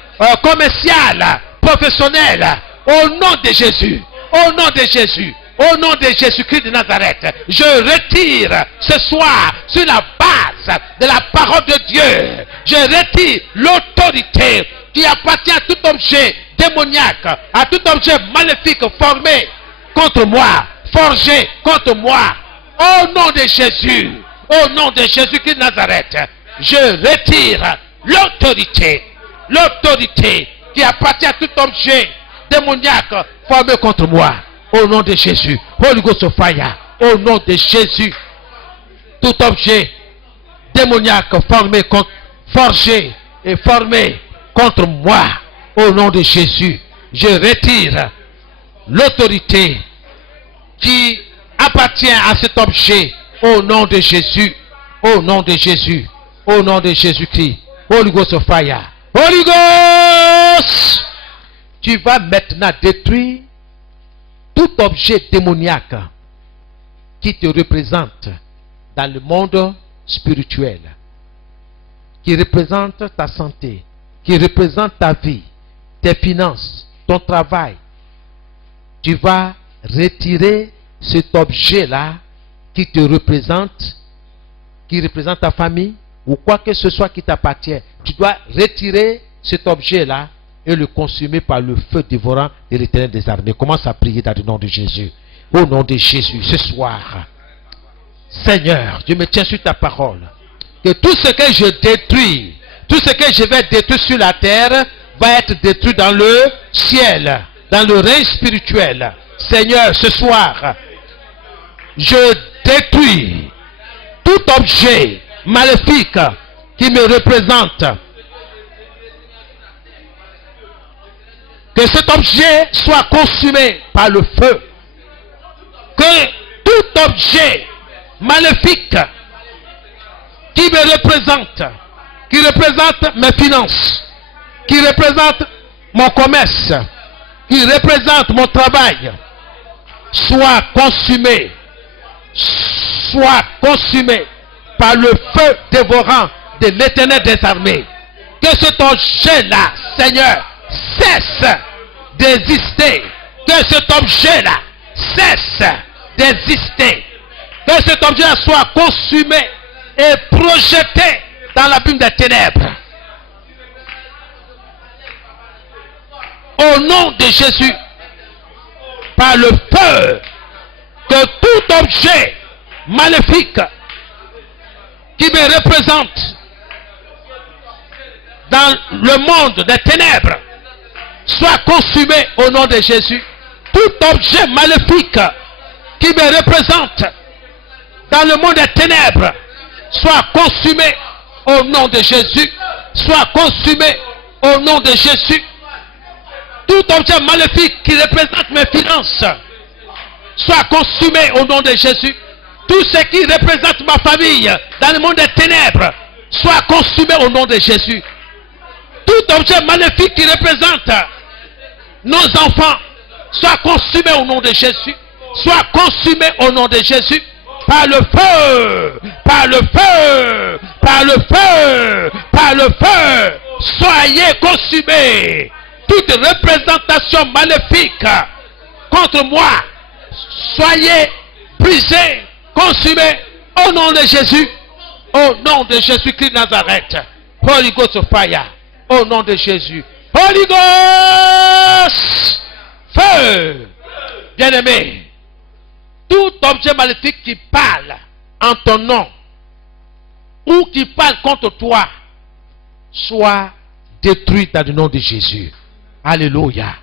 commerciales, professionnelles, au nom de Jésus, au nom de Jésus, au nom de Jésus-Christ de Nazareth. Je retire ce soir, sur la base de la parole de Dieu, je retire l'autorité qui appartient à tout objet démoniaque, à tout objet maléfique formé contre moi, forgé contre moi, au nom de Jésus, au nom de Jésus-Christ de Nazareth, je retire l'autorité qui appartient à tout objet démoniaque formé contre moi, au nom de Jésus. Holy Ghost of fire, au nom de Jésus, tout objet démoniaque forgé et formé contre moi, au nom de Jésus, je retire l'autorité qui appartient à cet objet, au nom de Jésus, au nom de Jésus, au nom de Jésus-Christ. Holy Ghost of fire, Holy Ghost, tu vas maintenant détruire tout objet démoniaque qui te représente dans le monde spirituel, qui représente ta santé, qui représente ta vie, tes finances, ton travail. Tu vas retirer cet objet-là qui te représente, qui représente ta famille, ou quoi que ce soit qui t'appartient. Tu dois retirer cet objet-là et le consumer par le feu dévorant de l'Éternel des armées. Commence à prier dans le nom de Jésus. Au nom de Jésus, ce soir, Seigneur, je me tiens sur ta parole. Que tout ce que je détruis, tout ce que je vais détruire sur la terre, va être détruit dans le ciel, dans le règne spirituel. Seigneur, ce soir, je détruis tout objet maléfique qui me représente. Que cet objet soit consumé par le feu. Que tout objet maléfique qui me représente, qui représente mes finances, qui représente mon commerce, qui représente mon travail, soit consumé par le feu dévorant de l'Éternel des armées. Que cet objet-là, Seigneur, cesse d'exister. Que cet objet-là cesse d'exister. Que cet objet-là soit consumé et projeté dans l'abîme des ténèbres. Au nom de Jésus, par le feu, que tout objet maléfique qui me représente dans le monde des ténèbres soit consumé au nom de Jésus. Tout objet maléfique qui me représente dans le monde des ténèbres soit consumé au nom de Jésus. Soit consumé au nom de Jésus. Tout objet maléfique qui représente mes finances soit consumé au nom de Jésus. Tout ce qui représente ma famille dans le monde des ténèbres soit consumé au nom de Jésus. Tout objet maléfique qui représente nos enfants soit consumé au nom de Jésus. Soit consumé au nom de Jésus. Par le feu, par le feu, par le feu, par le feu. Soyez consumés. Toute représentation maléfique contre moi, soyez brisés, consumés au nom de Jésus. Au nom de Jésus-Christ de Nazareth. Holy Ghost of fire. Au nom de Jésus. Holy Ghost. Feu. Bien-aimé. Tout objet maléfique qui parle en ton nom ou qui parle contre toi soit détruit dans le nom de Jésus. Alléluia.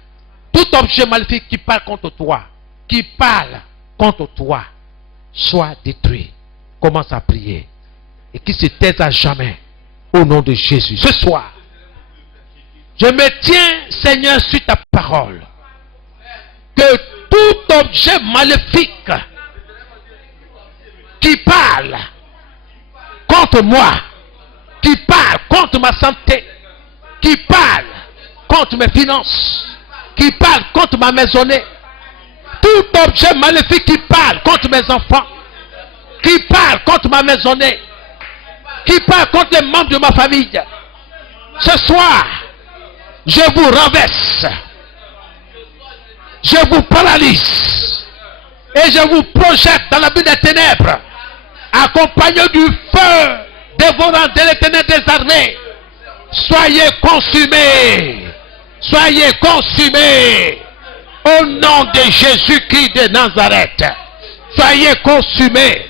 Tout objet maléfique qui parle contre toi, soit détruit. Commence à prier. Et qui se taise à jamais. Au nom de Jésus. Ce soir, je me tiens, Seigneur, sur ta parole. Que tout objet maléfique qui parle contre moi, qui parle contre ma santé, qui parle contre mes finances, qui parle contre ma maisonnée, tout objet maléfique qui parle contre mes enfants, qui parle contre ma maisonnée, qui parle contre les membres de ma famille, ce soir, je vous renverse. Je vous paralyse et je vous projette dans la bulle des ténèbres, accompagné du feu dévorant de l'Éternel des armées. Soyez consumés. Soyez consumés. Au nom de Jésus-Christ de Nazareth. Soyez consumés.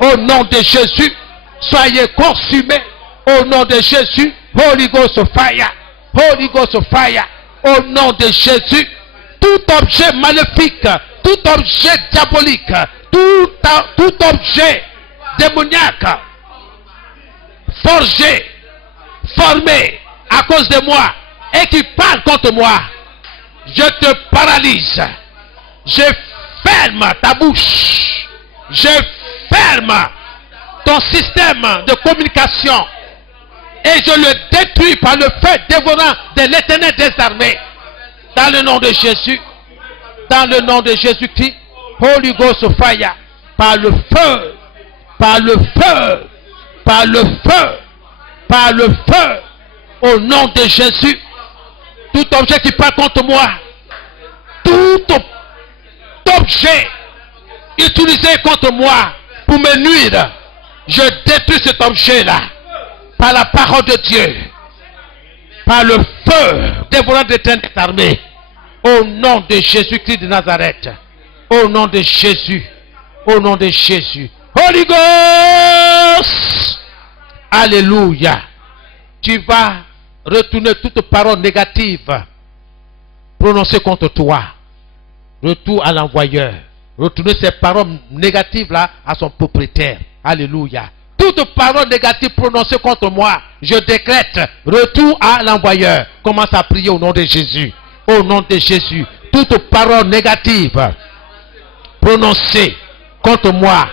Au nom de Jésus. Soyez consumés. Au nom de Jésus. Holy Ghost fire. Holy Ghost fire. Au nom de Jésus. Tout objet maléfique, tout objet diabolique, tout objet démoniaque, forgé, formé à cause de moi et qui parle contre moi, je te paralyse. Je ferme ta bouche. Je ferme ton système de communication et je le détruis par le feu dévorant de l'Éternel des armées. Dans le nom de Jésus, dans le nom de Jésus-Christ, Holy Ghost fire, par le feu, par le feu, par le feu, par le feu, au nom de Jésus, tout objet qui parle contre moi, tout objet utilisé contre moi pour me nuire, je détruis cet objet-là, par la parole de Dieu. Par le feu dévorant de l'Éternel armée, au nom de Jésus-Christ de Nazareth, au nom de Jésus, au nom de Jésus. Holy Ghost, alléluia. Tu vas retourner toute parole négative prononcée contre toi. Retour à l'envoyeur. Retourner ces paroles négatives là à son propriétaire. Alléluia. Toute parole négative prononcée contre moi, je décrète retour à l'envoyeur. Commence à prier au nom de Jésus. Au nom de Jésus. Toute parole négative prononcée contre moi,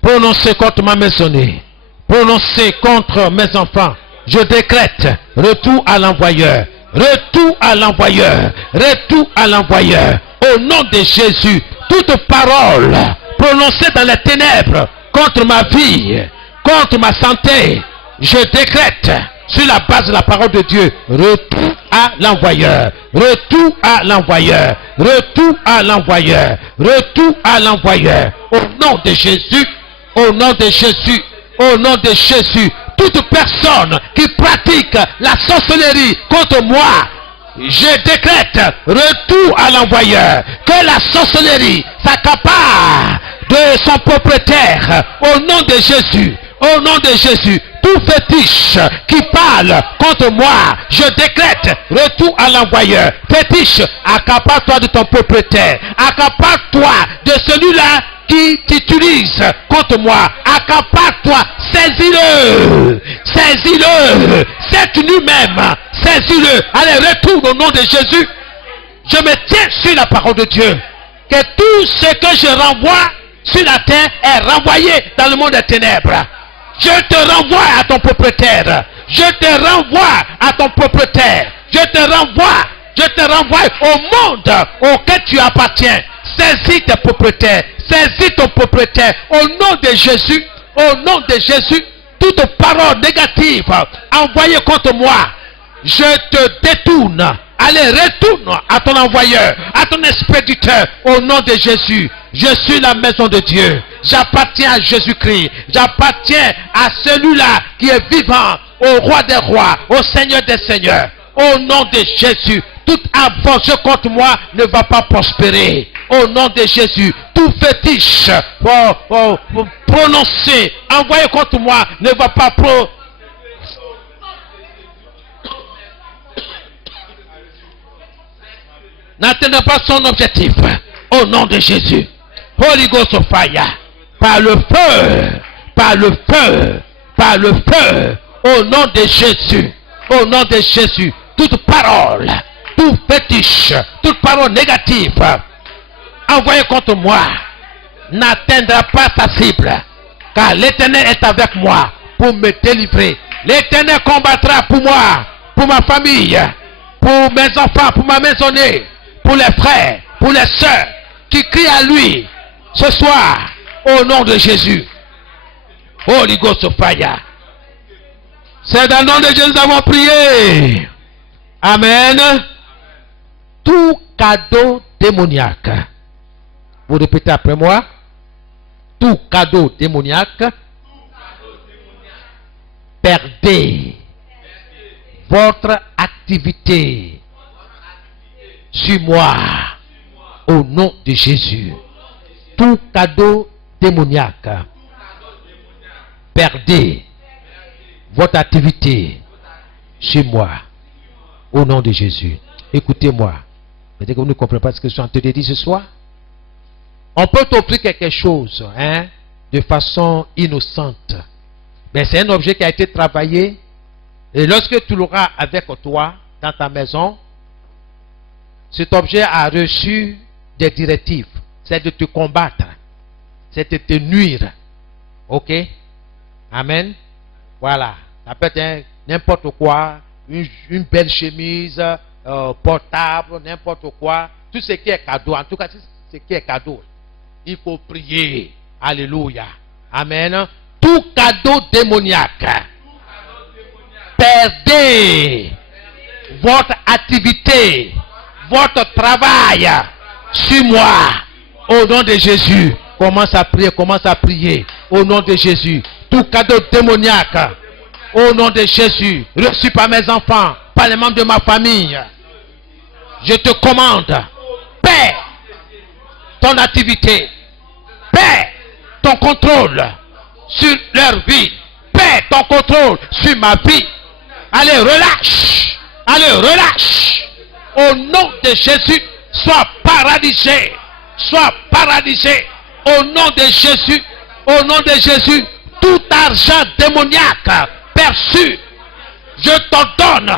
prononcée contre ma maisonnée, prononcée contre mes enfants, je décrète retour à l'envoyeur. Retour à l'envoyeur. Retour à l'envoyeur. Au nom de Jésus. Toute parole prononcée dans les ténèbres contre ma vie, contre ma santé, je décrète sur la base de la parole de Dieu, retour à l'envoyeur, retour à l'envoyeur, retour à l'envoyeur, retour à l'envoyeur, au nom de Jésus, au nom de Jésus, au nom de Jésus. Toute personne qui pratique la sorcellerie contre moi, je décrète retour à l'envoyeur, que la sorcellerie s'accapare de son propriétaire, au nom de Jésus, au nom de Jésus. Tout fétiche qui parle contre moi, je décrète retour à l'envoyeur. Fétiche, accapare-toi de ton propriétaire, accapare-toi de celui-là qui t'utilise contre moi, accapare-toi, saisis-le, saisis-le, cette nuit même, saisis-le. Allez, retourne au nom de Jésus. Je me tiens sur la parole de Dieu, que tout ce que je renvoie sur la terre est renvoyé dans le monde des ténèbres. Je te renvoie à ton propriétaire. Je te renvoie à ton propriétaire. Je te renvoie au monde auquel tu appartiens. Saisis tes propriétaires. Saisis ton propriétaire. Au nom de Jésus. Au nom de Jésus. Toute parole négative envoyée contre moi, je te détourne. Allez, retourne à ton envoyeur, à ton expéditeur, au nom de Jésus. Je suis la maison de Dieu. J'appartiens à Jésus-Christ. J'appartiens à celui-là qui est vivant, au roi des rois, au Seigneur des seigneurs. Au nom de Jésus, toute aventure contre moi ne va pas prospérer. Au nom de Jésus, tout fétiche prononcé, envoyé contre moi ne va pas n'atteindra pas son objectif. Au nom de Jésus. Holy Ghost of fire. Par le feu. Par le feu. Par le feu. Au nom de Jésus. Au nom de Jésus. Toute parole. Tout fétiche. Toute parole négative envoyée contre moi n'atteindra pas sa cible. Car l'Éternel est avec moi pour me délivrer. L'Éternel combattra pour moi. Pour ma famille. Pour mes enfants. Pour ma maisonnée. Pour les frères. Pour les sœurs. Qui crient à lui. Ce soir. Au nom de Jésus. Holy Ghost of fire. C'est dans le nom de Jésus que nous avons prié. Amen. Tout cadeau démoniaque. Vous répétez après moi. Tout cadeau démoniaque. Perdez votre activité sur moi au nom de Jésus. Tout cadeau démoniaque, perdez votre activité sur moi au nom de Jésus. Écoutez-moi. Peut-être que vous ne comprenez pas ce que je suis en train de dire ce soir. On peut t'offrir quelque chose de façon innocente. Mais c'est un objet qui a été travaillé. Et lorsque tu l'auras avec toi dans ta maison, cet objet a reçu des directives. C'est de te combattre. C'est de te nuire. Ok? Amen. Voilà. Ça peut être n'importe quoi. Une belle chemise, portable, n'importe quoi. Tout ce qui est cadeau. En tout cas, ce qui est cadeau. Il faut prier. Alléluia. Amen. Tout cadeau démoniaque. Perdez votre activité, votre travail sur moi. Au nom de Jésus. Commence à prier. Au nom de Jésus. Tout cadeau démoniaque. Au nom de Jésus. Reçu par mes enfants. Par les membres de ma famille. Je te commande. Paix. Ton activité. Paix. Ton contrôle. Sur leur vie. Paix. Ton contrôle. Sur ma vie. Allez, relâche. Allez, relâche. Au nom de Jésus. Sois paralysé. Sois paralysé. Au nom de Jésus. Au nom de Jésus. Tout argent démoniaque perçu, je t'en donne.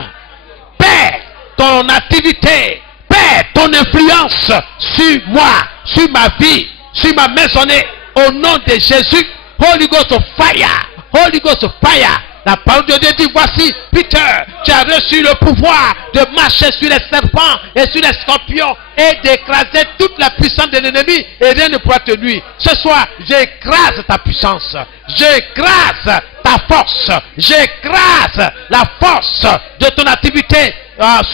Paix ton activité. Paix ton influence sur moi, sur ma vie, sur ma maisonnée. Au nom de Jésus. Holy Ghost of fire. Holy Ghost of fire. La parole de Dieu dit, voici, Peter, tu as reçu le pouvoir de marcher sur les serpents et sur les scorpions et d'écraser toute la puissance de l'ennemi et rien ne pourra te nuire. Ce soir, j'écrase ta puissance. J'écrase ta force. J'écrase la force de ton activité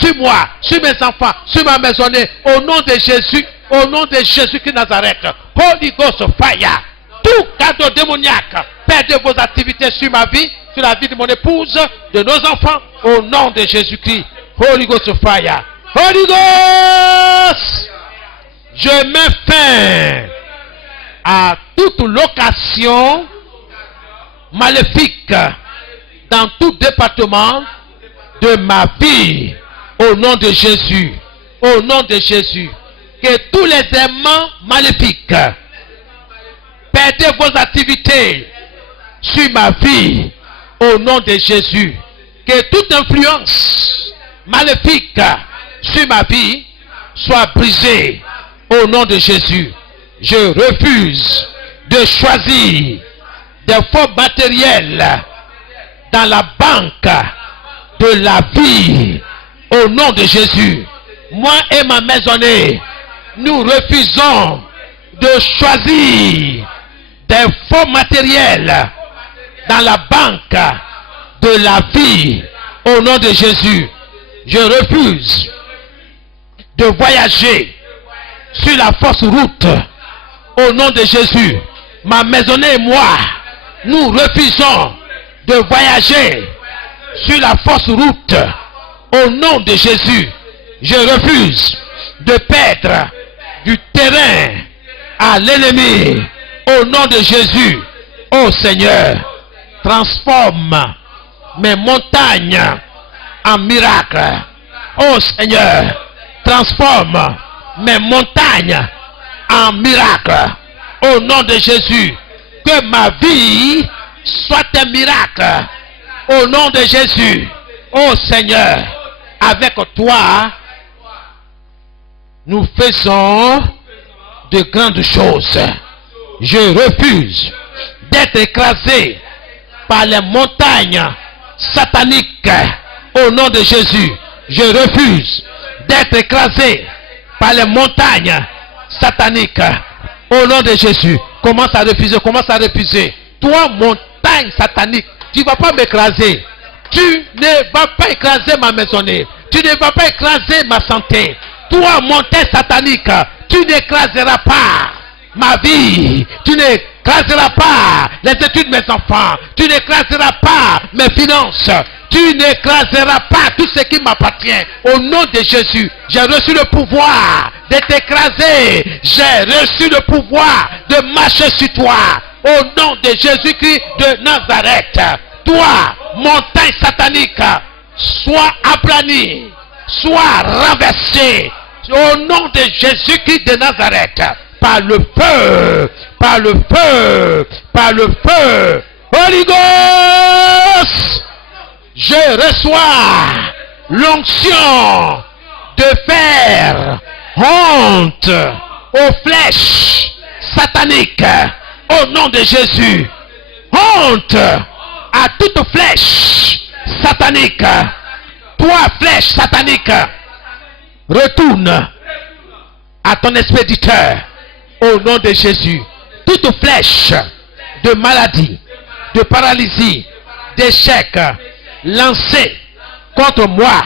sur moi, sur mes enfants, sur ma maisonnée. Au nom de Jésus, au nom de Jésus qui Nazareth. Holy Ghost fire. Tout cadeau démoniaque, perdez vos activités sur ma vie, sur la vie de mon épouse, de nos enfants, au nom de Jésus-Christ. Holy Ghost fire. Holy Ghost, je mets fin à toute location maléfique dans tout département de ma vie, au nom de Jésus. Au nom de Jésus. Que tous les aimants maléfiques, perdez vos activités sur ma vie au nom de Jésus. Que toute influence maléfique sur ma vie soit brisée au nom de Jésus. Je refuse de choisir des fonds matériels dans la banque de la vie au nom de Jésus. Moi et ma maisonnée, nous refusons de choisir des fonds matériels dans la banque de la vie au nom de Jésus. Je refuse de voyager sur la fausse route au nom de Jésus. Ma maisonnée et moi, nous refusons de voyager sur la fausse route au nom de Jésus. Je refuse de perdre du terrain à l'ennemi au nom de Jésus. Oh Seigneur, transforme mes montagnes en miracles. Oh Seigneur, transforme mes montagnes en miracles au nom de Jésus. Que ma vie soit un miracle au nom de Jésus. Oh Seigneur, avec toi nous faisons de grandes choses. Je refuse d'être écrasé par les montagnes sataniques au nom de Jésus. Je refuse d'être écrasé par les montagnes sataniques au nom de Jésus. Commence à refuser, commence à refuser. Toi, montagne satanique, tu ne vas pas m'écraser. Tu ne vas pas écraser ma maisonnée. Tu ne vas pas écraser ma santé. Toi, montagne satanique, tu n'écraseras pas ma vie. Tu n'écraseras pas les études de mes enfants. Tu n'écraseras pas mes finances. Tu n'écraseras pas tout ce qui m'appartient. Au nom de Jésus, j'ai reçu le pouvoir de t'écraser. J'ai reçu le pouvoir de marcher sur toi. Au nom de Jésus-Christ de Nazareth. Toi, montagne satanique, sois aplanie, sois renversée. Au nom de Jésus-Christ de Nazareth. Par le feu, par le feu, par le feu. Holy Ghost, je reçois l'onction de faire honte aux flèches sataniques au nom de Jésus. Honte à toute flèche satanique. Toi, flèche satanique, retourne à ton expéditeur au nom de Jésus. Toute flèche de maladie, de paralysie, d'échec lancée contre moi,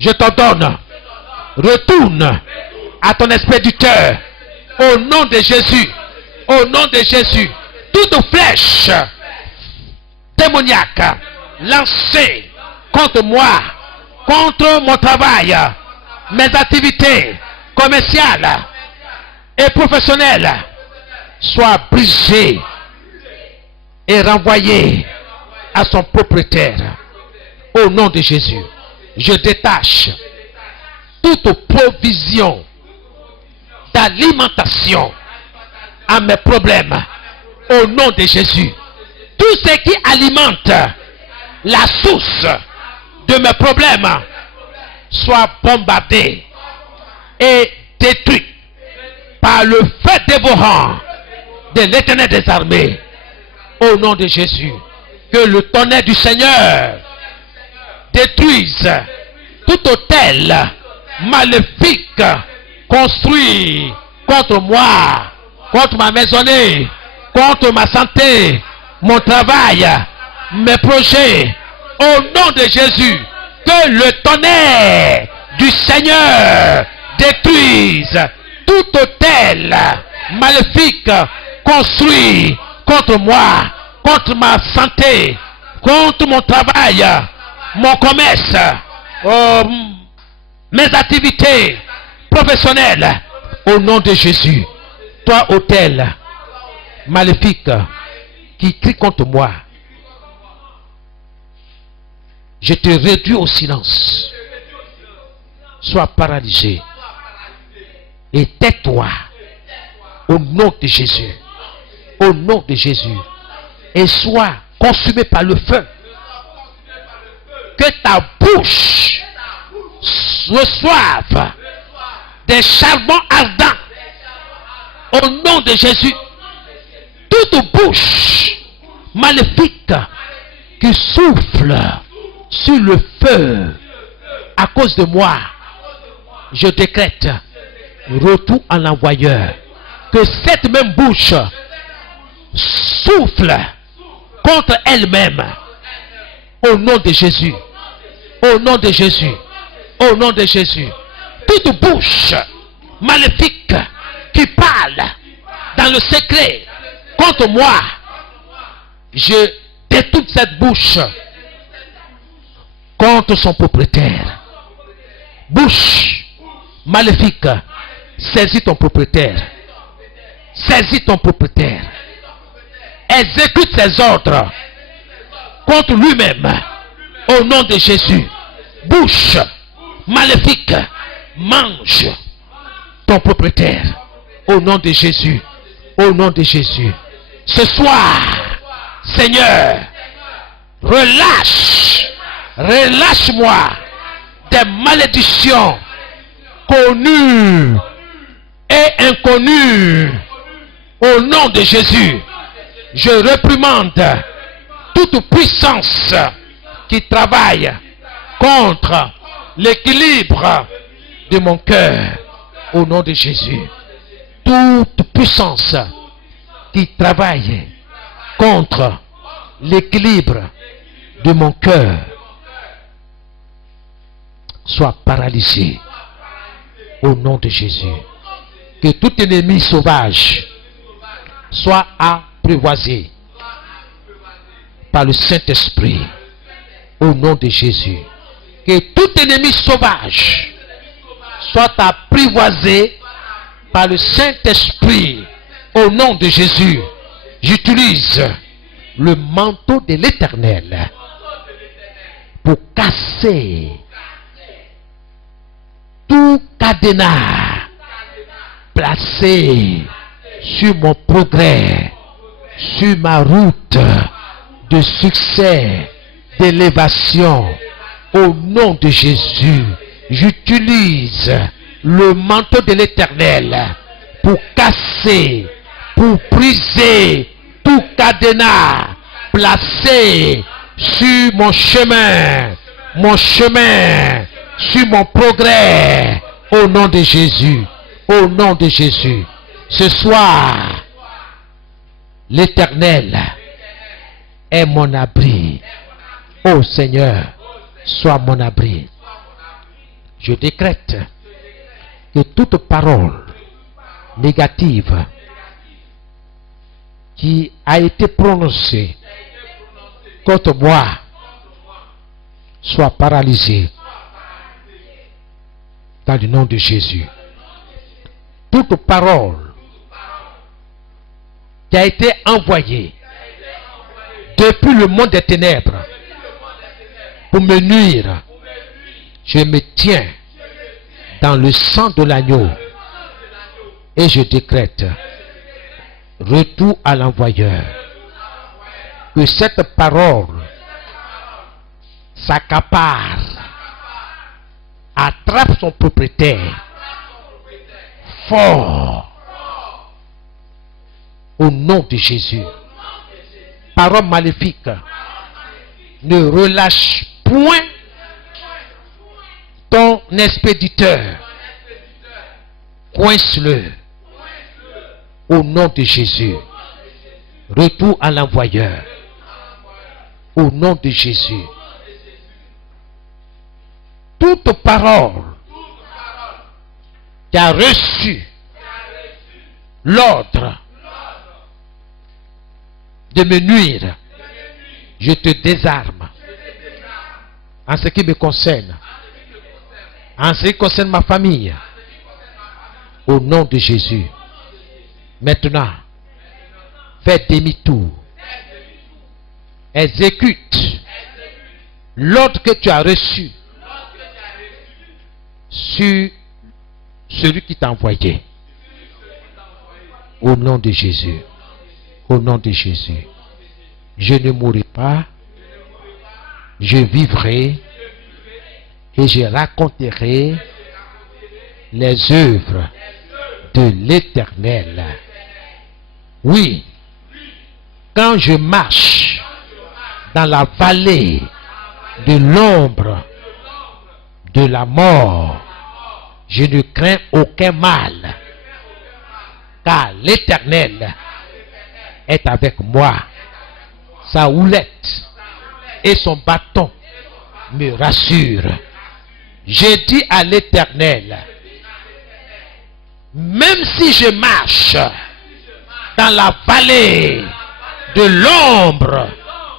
je t'ordonne, retourne à ton expéditeur au nom de Jésus. Au nom de Jésus, toute flèche démoniaque lancée contre moi, contre mon travail, mes activités commerciales et professionnelles, soit brisée et renvoyée à son propriétaire. Au nom de Jésus, je détache toute provision d'alimentation à mes problèmes. Au nom de Jésus, tout ce qui alimente la source de mes problèmes soit bombardé et détruit par le feu dévorant de l'Éternel des armées. Au nom de Jésus, que le tonnerre du Seigneur détruise tout hôtel maléfique construit contre moi, contre ma maisonnée, contre ma santé, mon travail, mes projets. Au nom de Jésus, que le tonnerre du Seigneur détruise tout hôtel maléfique construit contre moi, contre ma santé, contre mon travail, mon commerce, mes activités professionnelles. Au nom de Jésus, toi hôtel maléfique qui crie contre moi, je te réduis au silence. Sois paralysé et tais-toi au nom de Jésus. Au nom de Jésus. Et sois consumé par le feu. Que ta bouche reçoive des charbons ardents. Au nom de Jésus. Toute bouche maléfique qui souffle sur le feu à cause de moi, je décrète retour à l'envoyeur. Que cette même bouche souffle contre elle-même. Au nom de Jésus. Au nom de Jésus. Au nom de Jésus. Toute bouche maléfique qui parle dans le secret contre moi, je détourne cette bouche contre son propriétaire. Bouche maléfique, saisis ton propriétaire. Saisis ton propriétaire. Exécute ses ordres contre lui-même. Au nom de Jésus. Bouche maléfique, mange ton propriétaire. Au nom de Jésus. Au nom de Jésus. Ce soir, Seigneur, relâche-moi des malédictions connues et inconnues. Au nom de Jésus, je réprimande toute puissance qui travaille contre l'équilibre de mon cœur. Au nom de Jésus, toute puissance qui travaille contre l'équilibre de mon cœur soit paralysé au nom de Jésus. Que tout ennemi sauvage soit apprivoisé par le Saint-Esprit Au nom de Jésus. Que tout ennemi sauvage soit apprivoisé par le Saint-Esprit. Au nom de Jésus. J'utilise le manteau de l'Éternel pour casser tout cadenas placé sur mon progrès, sur ma route de succès, d'élévation. Au nom de Jésus, j'utilise le manteau de l'Éternel pour casser, pour briser tout cadenas placé sur mon chemin, sur mon progrès. Au nom de Jésus, au nom de Jésus. Ce soir, l'Éternel est mon abri. Ô Seigneur, sois mon abri. Je décrète que toute parole négative qui a été prononcée contre moi soit paralysée dans le nom de Jésus. Toute parole qui a été envoyée depuis le monde des ténèbres pour me nuire, je me tiens dans le sang de l'agneau et je décrète retour à l'envoyeur. Que cette parole s'accapare, attrape son propriétaire fort au nom de Jésus. Parole maléfique, ne relâche point ton expéditeur, coince-le au nom de Jésus. Retour à l'envoyeur au nom de Jésus. Toute parole qui a reçu l'ordre de me nuire, je te désarme en ce qui me concerne, en ce qui concerne ma famille, au nom de Jésus. Maintenant, fais demi-tour, exécute l'ordre que tu as reçu sur celui qui t'a envoyé. Au nom de Jésus. Au nom de Jésus. Je ne mourrai pas. Je vivrai. Et je raconterai les œuvres de l'Éternel. Oui. Quand je marche dans la vallée de l'ombre de la mort, je ne crains aucun mal, car l'Éternel est avec moi. Sa houlette et son bâton me rassurent. J'ai dit à l'Éternel, même si je marche dans la vallée de l'ombre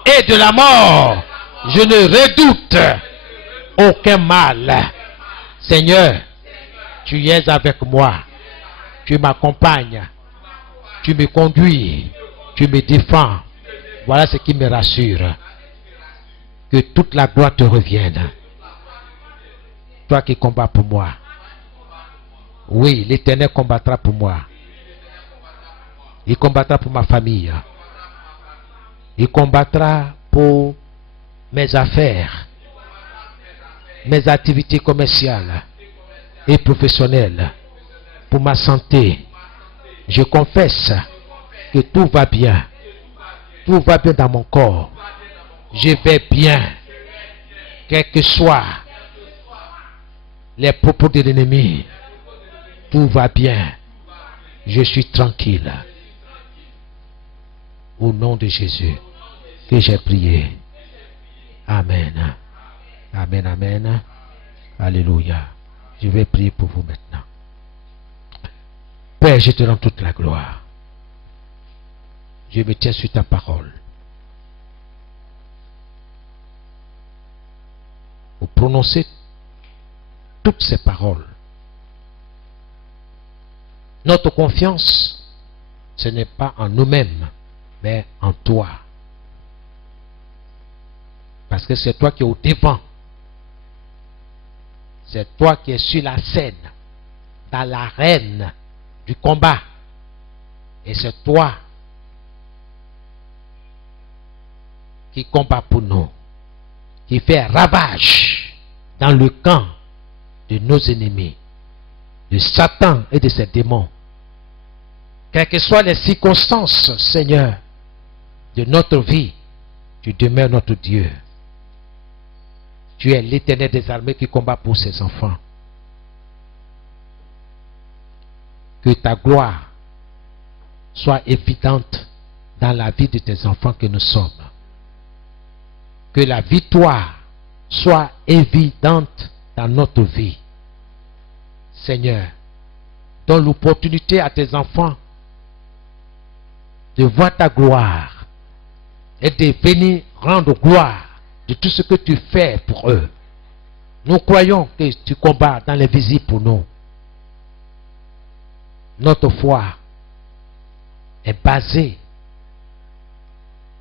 et de la mort, je ne redoute aucun mal. Seigneur, tu es avec moi. Tu m'accompagnes. Tu me conduis. Tu me défends. Voilà ce qui me rassure. Que toute la gloire te revienne. Toi qui combats pour moi. Oui, l'Éternel combattra pour moi. Il combattra pour ma famille. Il combattra pour mes affaires, mes activités commerciales et professionnelles, pour ma santé. Je confesse que tout va bien. Tout va bien dans mon corps. Je vais bien. Quel que soient les propos de l'ennemi, tout va bien. Je suis tranquille. Au nom de Jésus que j'ai prié. Amen. Amen, amen. Alléluia. Je vais prier pour vous maintenant. Père, je te rends toute la gloire. Je me tiens sur ta parole. prononcer toutes ces paroles. Notre confiance, ce n'est pas en nous-mêmes, mais en toi. Parce que c'est toi qui es au devant. C'est toi qui es sur la scène, dans l'arène du combat. Et c'est toi qui combat pour nous, qui fait ravage dans le camp de nos ennemis, de Satan et de ses démons. Quelles que soient les circonstances, Seigneur, de notre vie, tu demeures notre Dieu. Tu es l'Éternel des armées qui combat pour ses enfants. Que ta gloire soit évidente dans la vie de tes enfants que nous sommes. Que la victoire soit évidente dans notre vie. Seigneur, donne l'opportunité à tes enfants de voir ta gloire et de venir rendre gloire de tout ce que tu fais pour eux. Nous croyons que tu combats dans l'invisible pour nous. Notre foi est basée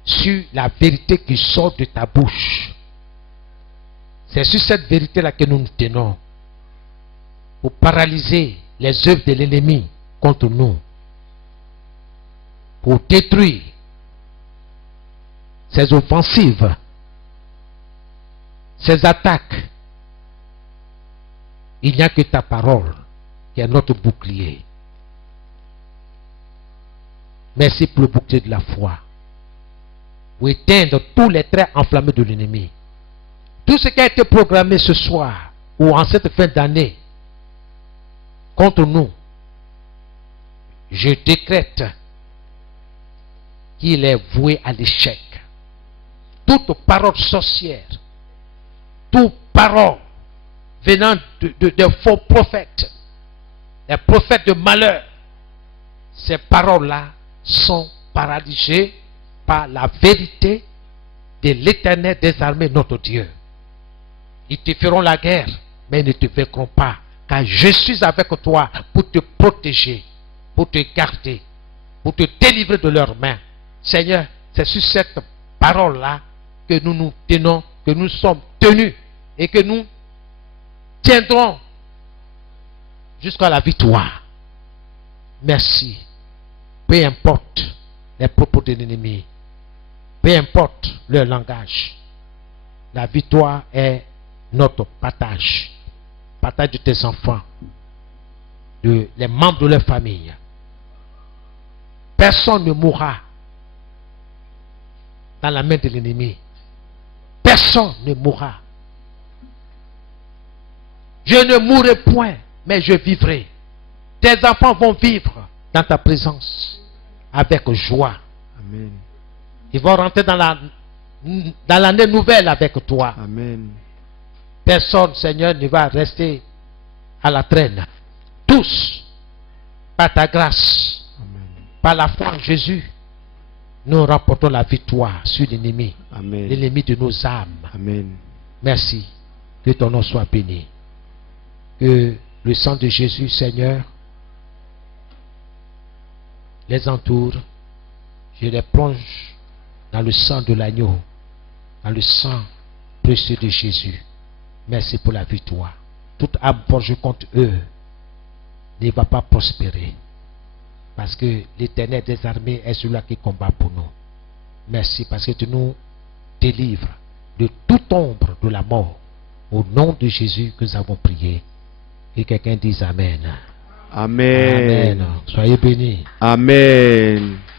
sur la vérité qui sort de ta bouche. C'est sur cette vérité-là que nous nous tenons pour paralyser les œuvres de l'ennemi contre nous, pour détruire ces offensives, ces attaques. Il n'y a que ta parole qui est notre bouclier. Merci pour le bouclier de la foi, pour éteindre tous les traits enflammés de l'ennemi. Tout ce qui a été programmé ce soir ou en cette fin d'année contre nous, je décrète qu'il est voué à l'échec. Toute parole sorcière, toute parole venant de faux prophètes, des prophètes de malheur, ces paroles-là sont paralysées par la vérité de l'Éternel des armées, notre Dieu. Ils te feront la guerre, mais ils ne te vaincront pas, car je suis avec toi pour te protéger, pour te garder, pour te délivrer de leurs mains. Seigneur, c'est sur cette parole-là que nous nous tenons, que nous sommes tenus et que nous tiendrons jusqu'à la victoire. Merci. Peu importe les propos de l'ennemi, peu importe leur langage, la victoire est notre partage. Partage de tes enfants, de les membres de leur famille. Personne ne mourra dans la main de l'ennemi. Personne ne mourra. Je ne mourrai point, mais je vivrai. Tes enfants vont vivre dans ta présence avec joie. Amen. Ils vont rentrer dans l'année nouvelle avec toi. Amen. Personne, Seigneur, ne va rester à la traîne. Tous, par ta grâce, Amen. par la foi en Jésus, nous remportons la victoire sur l'ennemi, Amen. l'ennemi de nos âmes. Amen. Merci. Que ton nom soit béni. Que le sang de Jésus, Seigneur, les entoure. Je les plonge dans le sang de l'agneau, dans le sang précieux de Jésus. Merci pour la victoire. Toute âme forgée contre eux ne va pas prospérer. Parce que l'Éternel des armées est celui qui combat pour nous. Merci parce que tu nous délivres de toute ombre de la mort. Au nom de Jésus que nous avons prié. Et quelqu'un dise Amen. Amen. Amen. Soyez bénis. Amen.